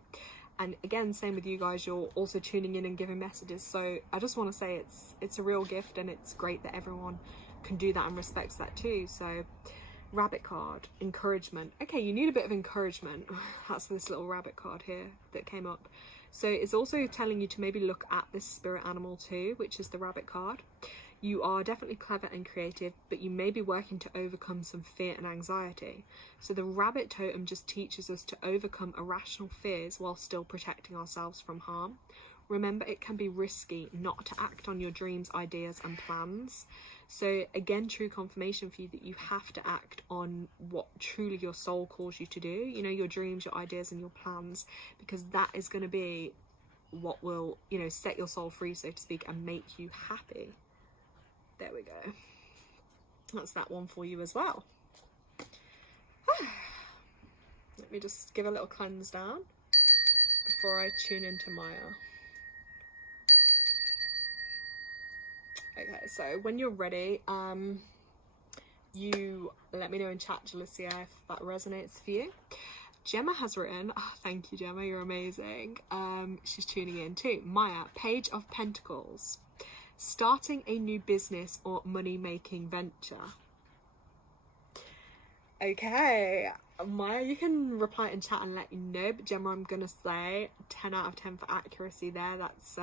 and again, same with you guys, you're also tuning in and giving messages. So I just want to say it's a real gift, and it's great that everyone can do that and respects that too. So rabbit card, encouragement. Okay, you need a bit of encouragement. That's this little rabbit card here that came up. So it's also telling you to maybe look at this spirit animal too, which is the rabbit card. You are definitely clever and creative, but you may be working to overcome some fear and anxiety. So the rabbit totem just teaches us to overcome irrational fears while still protecting ourselves from harm. Remember, it can be risky not to act on your dreams, ideas and plans. So again, true confirmation for you that you have to act on what truly your soul calls you to do. You know, your dreams, your ideas and your plans, because that is going to be what will, you know, set your soul free, so to speak, and make you happy. There we go. That's that one for you as well. Let me just give a little cleanse down before I tune into Maya. Okay, so when you're ready, you let me know in chat, Jalicia, if that resonates for you. Gemma has written, oh, thank you, Gemma, you're amazing. She's tuning in too. Maya, Page of Pentacles. Starting a new business or money-making venture. Okay, Maya, you can reply in chat and let you know, but Gemma, I'm gonna say 10 out of 10 for accuracy there. That's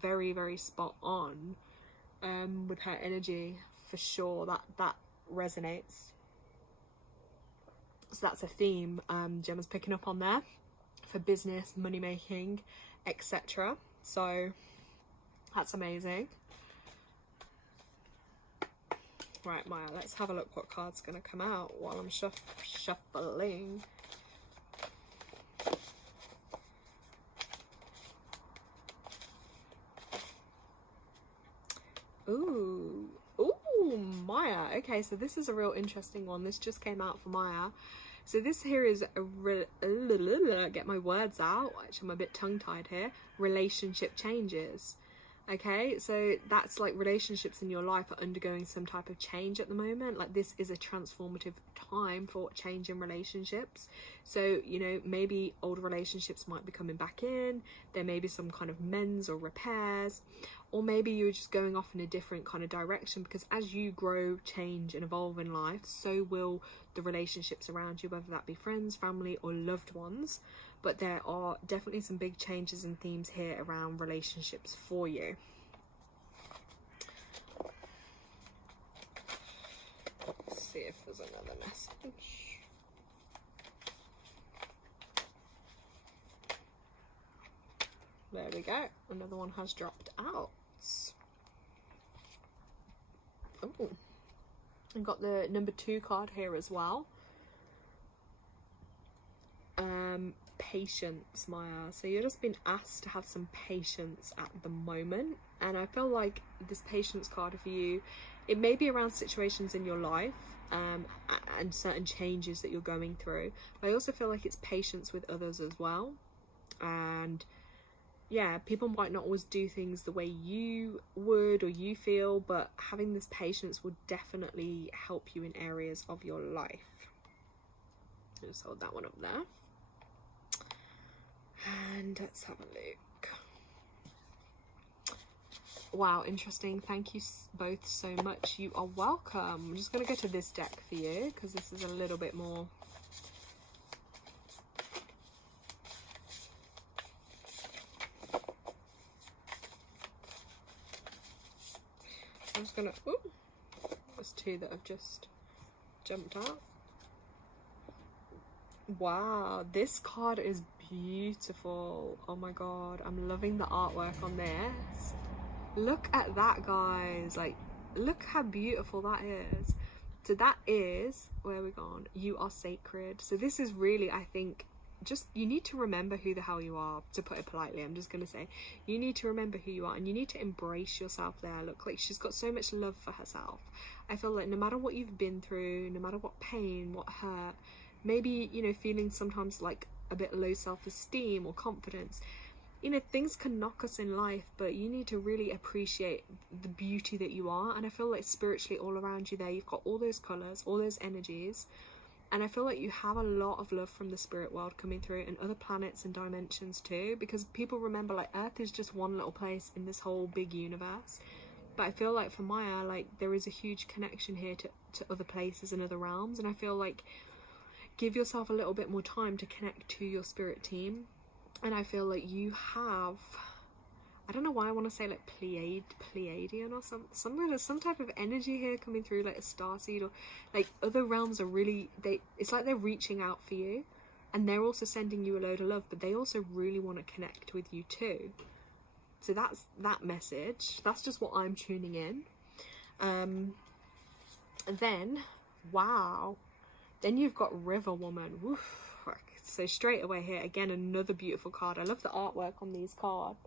very, very spot on with her energy, for sure. That resonates. So that's a theme Gemma's picking up on there for business, money-making, etc. So that's amazing. Right, Maya, let's have a look what card's going to come out while I'm shuffling. Ooh, Maya. Okay, so this is a real interesting one. This just came out for Maya. So this here is get my words out. Actually, I'm a bit tongue-tied here. Relationship changes. Okay, so that's like relationships in your life are undergoing some type of change at the moment. Like, this is a transformative time for change in relationships. So, you know, maybe old relationships might be coming back in. There may be some kind of mends or repairs, or maybe you're just going off in a different kind of direction, because as you grow, change and evolve in life, so will the relationships around you, whether that be friends, family or loved ones. But there are definitely some big changes and themes here around relationships for you. Let's see if there's another message. There we go. Another one has dropped out. Oh, I've got the number 2 card here as well. Patience, Maya. So you're just being asked to have some patience at the moment, and I feel like this patience card for you, it may be around situations in your life and certain changes that you're going through, but I also feel like it's patience with others as well. And yeah, people might not always do things the way you would or you feel, but having this patience would definitely help you in areas of your life. Just hold that one up there. And let's have a look. Wow, interesting. Thank you both so much. You are welcome. I'm just going to go to this deck for you because this is a little bit more... I'm just going to... Oh, there's two that have just jumped out. Wow, this card is beautiful. Oh my god, I'm loving the artwork on this. Look at that, guys. Like, look how beautiful that is. So that is, where we're gone, you are sacred. So this is really, I think, just, you need to remember who the hell you are, to put it politely. I'm just gonna say, you need to remember who you are, and you need to embrace yourself there. Look, like, she's got so much love for herself. I feel like no matter what you've been through, no matter what pain, what hurt, maybe, you know, feeling sometimes like a bit low self-esteem or confidence, you know, things can knock us in life, but you need to really appreciate the beauty that you are. And I feel like spiritually all around you there, you've got all those colors, all those energies, and I feel like you have a lot of love from the spirit world coming through, and other planets and dimensions too, because people remember, like, Earth is just one little place in this whole big universe. But I feel like for Maya, like, there is a huge connection here to other places and other realms, and I feel like give yourself a little bit more time to connect to your spirit team. And I feel like you have, I don't know why I want to say like Pleiadian or some type of energy here coming through, like a starseed, or like other realms are really, it's like they're reaching out for you, and they're also sending you a load of love, but they also really want to connect with you too. So that's that message. That's just what I'm tuning in. And then, wow. Then you've got River Woman. Woof. So straight away here, again, another beautiful card. I love the artwork on these cards.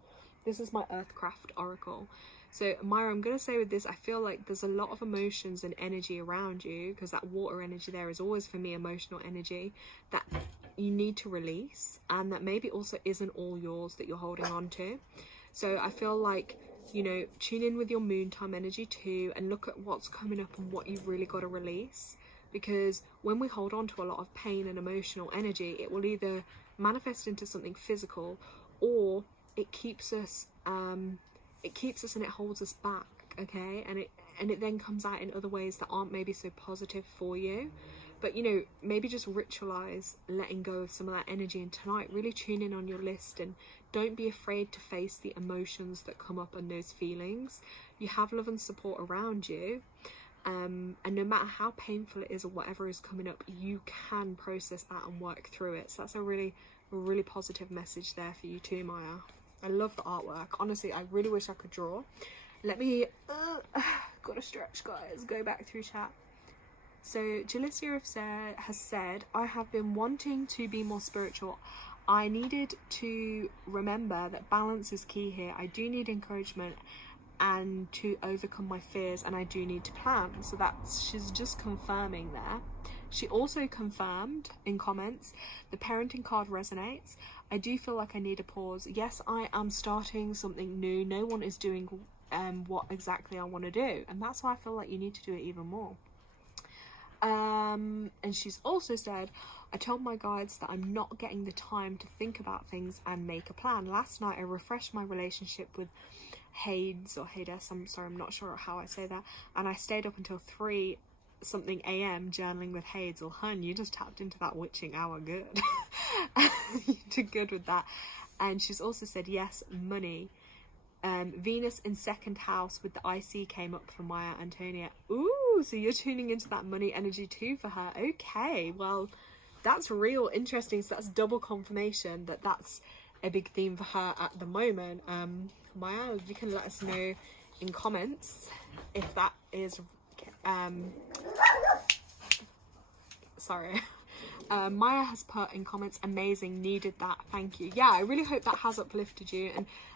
This is my Earthcraft Oracle. So Myra, I'm going to say with this, I feel like there's a lot of emotions and energy around you, because that water energy there is always, for me, emotional energy that you need to release, and that maybe also isn't all yours that you're holding on to. So I feel like, you know, tune in with your moon time energy too, and look at what's coming up and what you've really got to release. Because when we hold on to a lot of pain and emotional energy, it will either manifest into something physical, or it keeps us and it holds us back, okay? And it then comes out in other ways that aren't maybe so positive for you. But, you know, maybe just ritualize letting go of some of that energy, and tonight really tune in on your list, and don't be afraid to face the emotions that come up and those feelings. You have love and support around you. And no matter how painful it is or whatever is coming up, you can process that and work through it. So that's a really positive message there for you too, Maya. I love the artwork. Honestly, I really wish I could draw. Let me gotta stretch, guys. Go back through chat. So Jalicia has said, I have been wanting to be more spiritual. I needed to remember that balance is key here. I do need encouragement and to overcome my fears, and I do need to plan. So she's just confirming there. She also confirmed in comments, the parenting card resonates. I do feel like I need a pause. Yes, I am starting something new. No one is doing what exactly I want to do, and that's why I feel like you need to do it even more. And she's also said, I told my guides that I'm not getting the time to think about things and make a plan. Last night I refreshed my relationship with Hades or Hades, I'm sorry, I'm not sure how I say that, and I stayed up until 3 something AM journaling with Hades. Well, hun, you just tapped into that witching hour good. You did good with that. And she's also said, yes, money. Venus in 2nd house with the IC came up for Maya Antonia. Ooh, so you're tuning into that money energy too for her. Okay, well, that's real interesting. So that's double confirmation that that's a big theme for her at the moment. Maya, you can let us know in comments if that is sorry. Maya has put in comments, amazing, needed that, thank you. Yeah, I really hope that has uplifted you,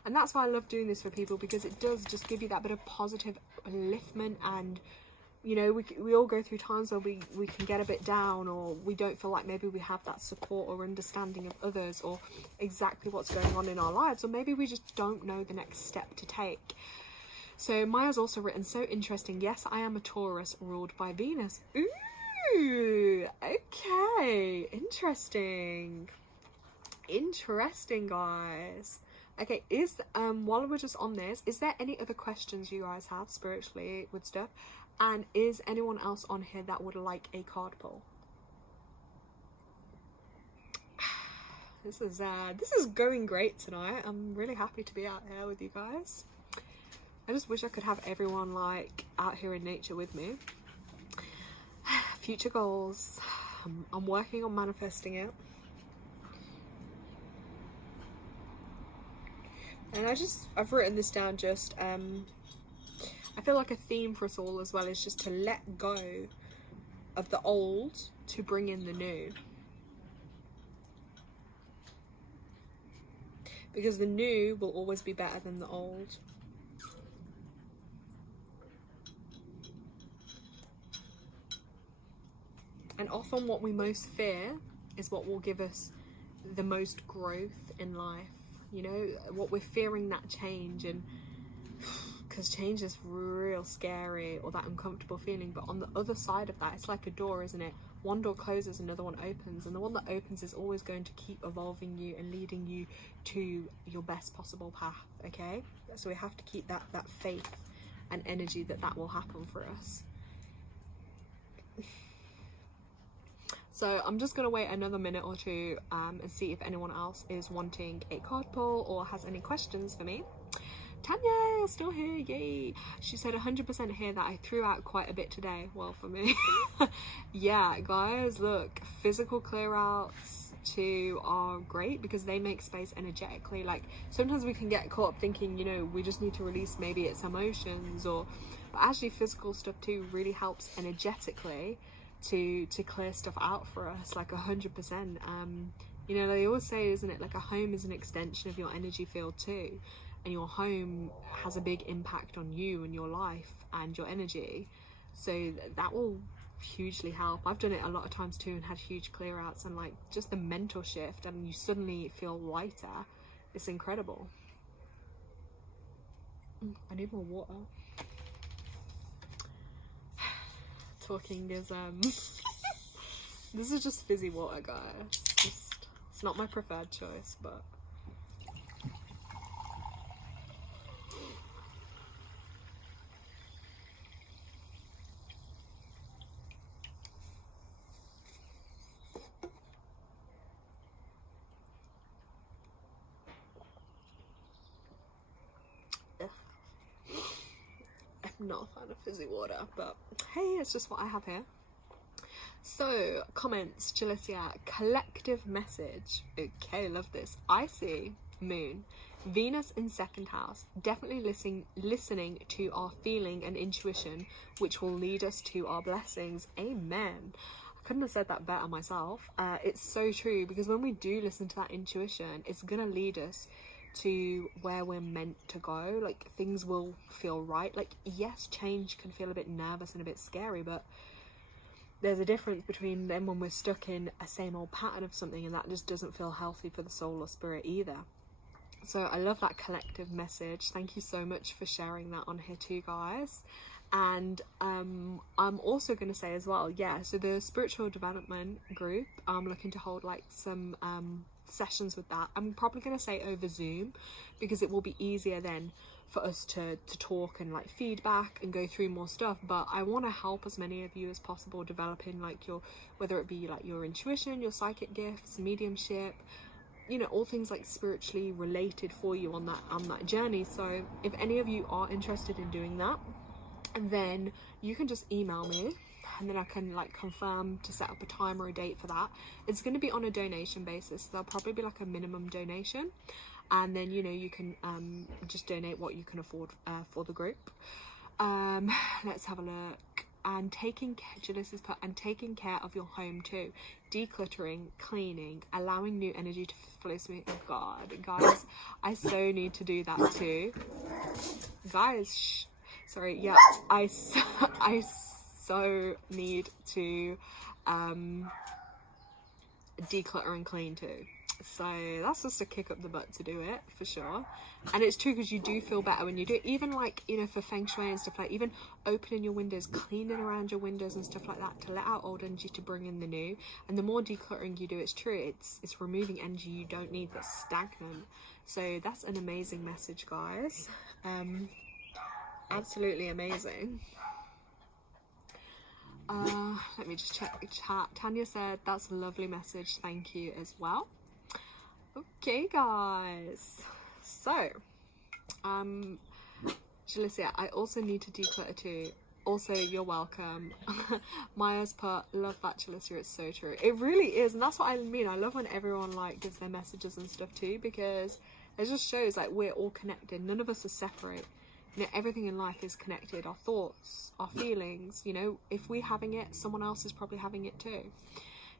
and that's why I love doing this for people, because it does just give you that bit of positive upliftment. And you know, we all go through times where we can get a bit down, or we don't feel like maybe we have that support or understanding of others, or exactly what's going on in our lives, or maybe we just don't know the next step to take. So Maya's also written, so interesting, yes, I am a Taurus ruled by Venus. Ooh, Ooh, okay, interesting, guys. Okay, while we're just on this, is there any other questions you guys have spiritually with stuff? And is anyone else on here that would like a card pull? This is going great tonight. I'm really happy to be out here with you guys. I just wish I could have everyone like out here in nature with me. Future goals. I'm working on manifesting it. And I've written this down just, I feel like a theme for us all as well is just to let go of the old to bring in the new. Because the new will always be better than the old. And often what we most fear is what will give us the most growth in life. You know, what we're fearing, that change, and because change is real scary, or that uncomfortable feeling. But on the other side of that, it's like a door, isn't it? One door closes, another one opens, and the one that opens is always going to keep evolving you and leading you to your best possible path. Okay, so we have to keep that faith and energy that will happen for us. So I'm just going to wait another minute or two and see if anyone else is wanting a card pull or has any questions for me. Tanya, still here, yay. She said 100% here that I threw out quite a bit today. Well, for me. Yeah, guys, look, physical clear outs too are great because they make space energetically. Like, sometimes we can get caught up thinking, you know, we just need to release maybe it's emotions, but actually physical stuff too really helps energetically to clear stuff out for us, like 100%. You know, they always say, isn't it, like a home is an extension of your energy field too, and your home has a big impact on you and your life and your energy, so that will hugely help. I've done it a lot of times too and had huge clear outs, and like just the mental shift and you suddenly feel lighter. It's incredible. I need more water. Talking is this is just fizzy water, guys. It's not my preferred choice, but I'm not a fan of fizzy water, but hey, it's just what I have here. So, comments, Jalicia, collective message. Okay, love this. I see moon, Venus in second house, definitely listening to our feeling and intuition, which will lead us to our blessings. Amen. I couldn't have said that better myself. It's so true, because when we do listen to that intuition, it's gonna lead us to where we're meant to go. Like, things will feel right. Like, yes, change can feel a bit nervous and a bit scary, but there's a difference between them when we're stuck in a same old pattern of something, and that just doesn't feel healthy for the soul or spirit either. So I love that collective message. Thank you so much for sharing that on here too, guys. And I'm also going to say as well, yeah, so the spiritual development group, I'm looking to hold like some sessions with that. I'm probably going to say over Zoom, because it will be easier then for us to talk and like feedback and go through more stuff. But I want to help as many of you as possible developing like your, whether it be like your intuition, your psychic gifts, mediumship, you know, all things like spiritually related for you on that journey. So if any of you are interested in doing that, then you can just email me, and then I can like confirm to set up a time or a date for that. It's going to be on a donation basis. There'll probably be like a minimum donation, and then, you know, you can just donate what you can afford for the group. Let's have a look. And taking care of your home too, decluttering, cleaning, allowing new energy to flow smooth. Oh God, guys, I so need to do that too, guys. Sorry, yeah, I so need to declutter and clean too. So that's just a kick up the butt to do it, for sure. And it's true, because you do feel better when you do it. Even like, you know, for feng shui and stuff, like even opening your windows, cleaning around your windows and stuff like that, to let out old energy to bring in the new. And the more decluttering you do, it's true, it's removing energy you don't need that's stagnant. So that's an amazing message, guys. Absolutely amazing. Let me just check the chat. Tanya said that's a lovely message, thank you as well. Okay, guys, so Jalicia, I also need to declutter too. Also, you're welcome. Maya's put, love that, Jalicia, it's so true. It really is, and that's what I mean. I love when everyone like gives their messages and stuff too, because it just shows like we're all connected. None of us are separate. You know, everything in life is connected. Our thoughts, our feelings, you know, if we're having it, someone else is probably having it too.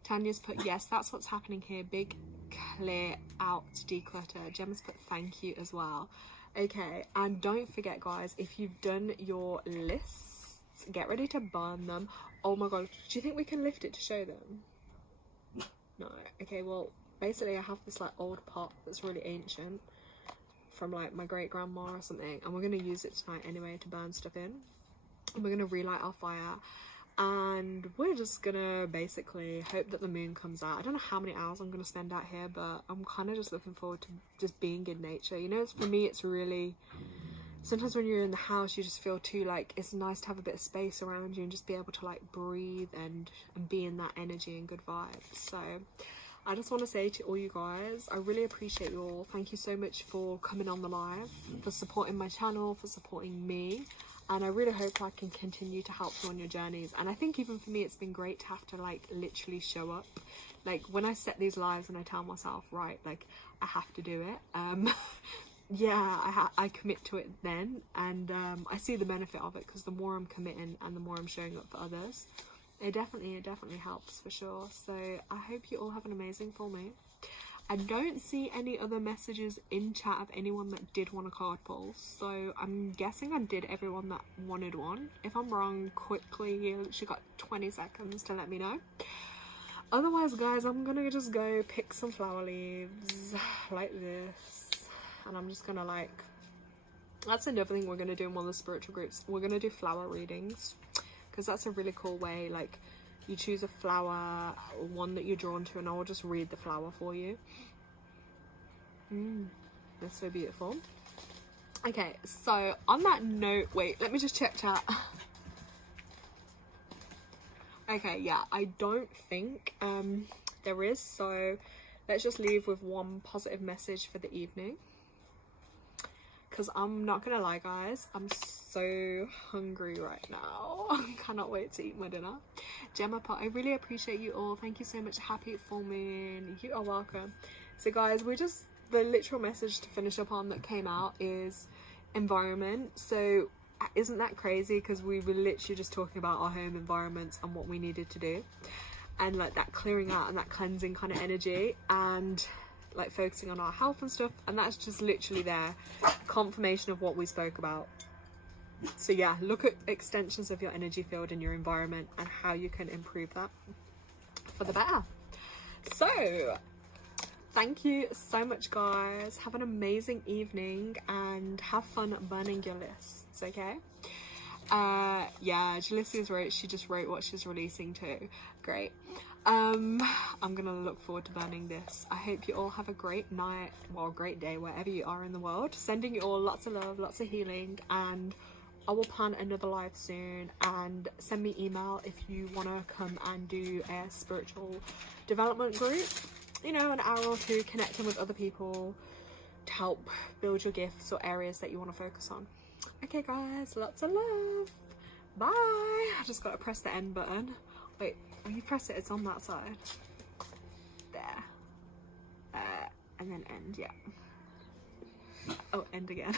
Tanya's put, yes, that's what's happening here. Big clear out declutter. Gemma's put, thank you as well. Okay, and don't forget, guys, if you've done your lists, get ready to burn them. Oh my god, do you think we can lift it to show them? No. Okay, well, basically I have this like old pot that's really ancient from like my great grandma or something, and we're going to use it tonight anyway to burn stuff in. And we're going to relight our fire, and we're just gonna basically hope that the moon comes out. I don't know how many hours I'm gonna spend out here, but I'm kind of just looking forward to just being in nature, you know. For me, it's really, sometimes when you're in the house you just feel too like, it's nice to have a bit of space around you and just be able to like breathe and be in that energy and good vibes. So I just want to say to all you guys, I really appreciate you all. Thank you so much for coming on the live, for supporting my channel, for supporting me. And I really hope I can continue to help you on your journeys. And I think even for me, it's been great to have to like literally show up. Like when I set these lives and I tell myself, right, like I have to do it. Yeah, I commit to it then. And I see the benefit of it, because the more I'm committing and the more I'm showing up for others, it definitely helps for sure. So I hope you all have an amazing full moon. I don't see any other messages in chat of anyone that did want a card pull, so I'm guessing I did everyone that wanted one. If I'm wrong, quickly, you literally got 20 seconds to let me know. Otherwise, guys, I'm gonna just go pick some flower leaves like this, and I'm just gonna like, that's another thing we're gonna do in one of the spiritual groups. We're gonna do flower readings, because that's a really cool way. Like, you choose a flower, one that you're drawn to, and I'll just read the flower for you. That's so beautiful. Okay, so on that note, wait, let me just check chat. Okay, yeah, I don't think there is, so let's just leave with one positive message for the evening. Because I'm not gonna lie, guys, I'm so hungry right now. I cannot wait to eat my dinner. Gemma Pot, I really appreciate you all. Thank you so much. Happy full moon. You are welcome. So guys, we're just, the literal message to finish up on that came out is environment. So isn't that crazy? Because we were literally just talking about our home environments and what we needed to do, and like that clearing out and that cleansing kind of energy, and like focusing on our health and stuff, and that's just literally there, confirmation of what we spoke about. So yeah, look at extensions of your energy field in your environment and how you can improve that for the better. So thank you so much, guys. Have an amazing evening and have fun burning your lists, okay? Yeah, Jalicia's wrote, she just wrote what she's releasing too. Great. I'm gonna look forward to burning this. I hope you all have a great night, well, great day wherever you are in the world. Sending you all lots of love, lots of healing, and I will plan another live soon. And send me email if you want to come and do a spiritual development group, you know, an hour or two connecting with other people to help build your gifts or areas that you want to focus on. Okay guys, lots of love. Bye. I just gotta press the end button. Wait, when you press it, it's on that side. There. And then end, yeah. Oh, end again.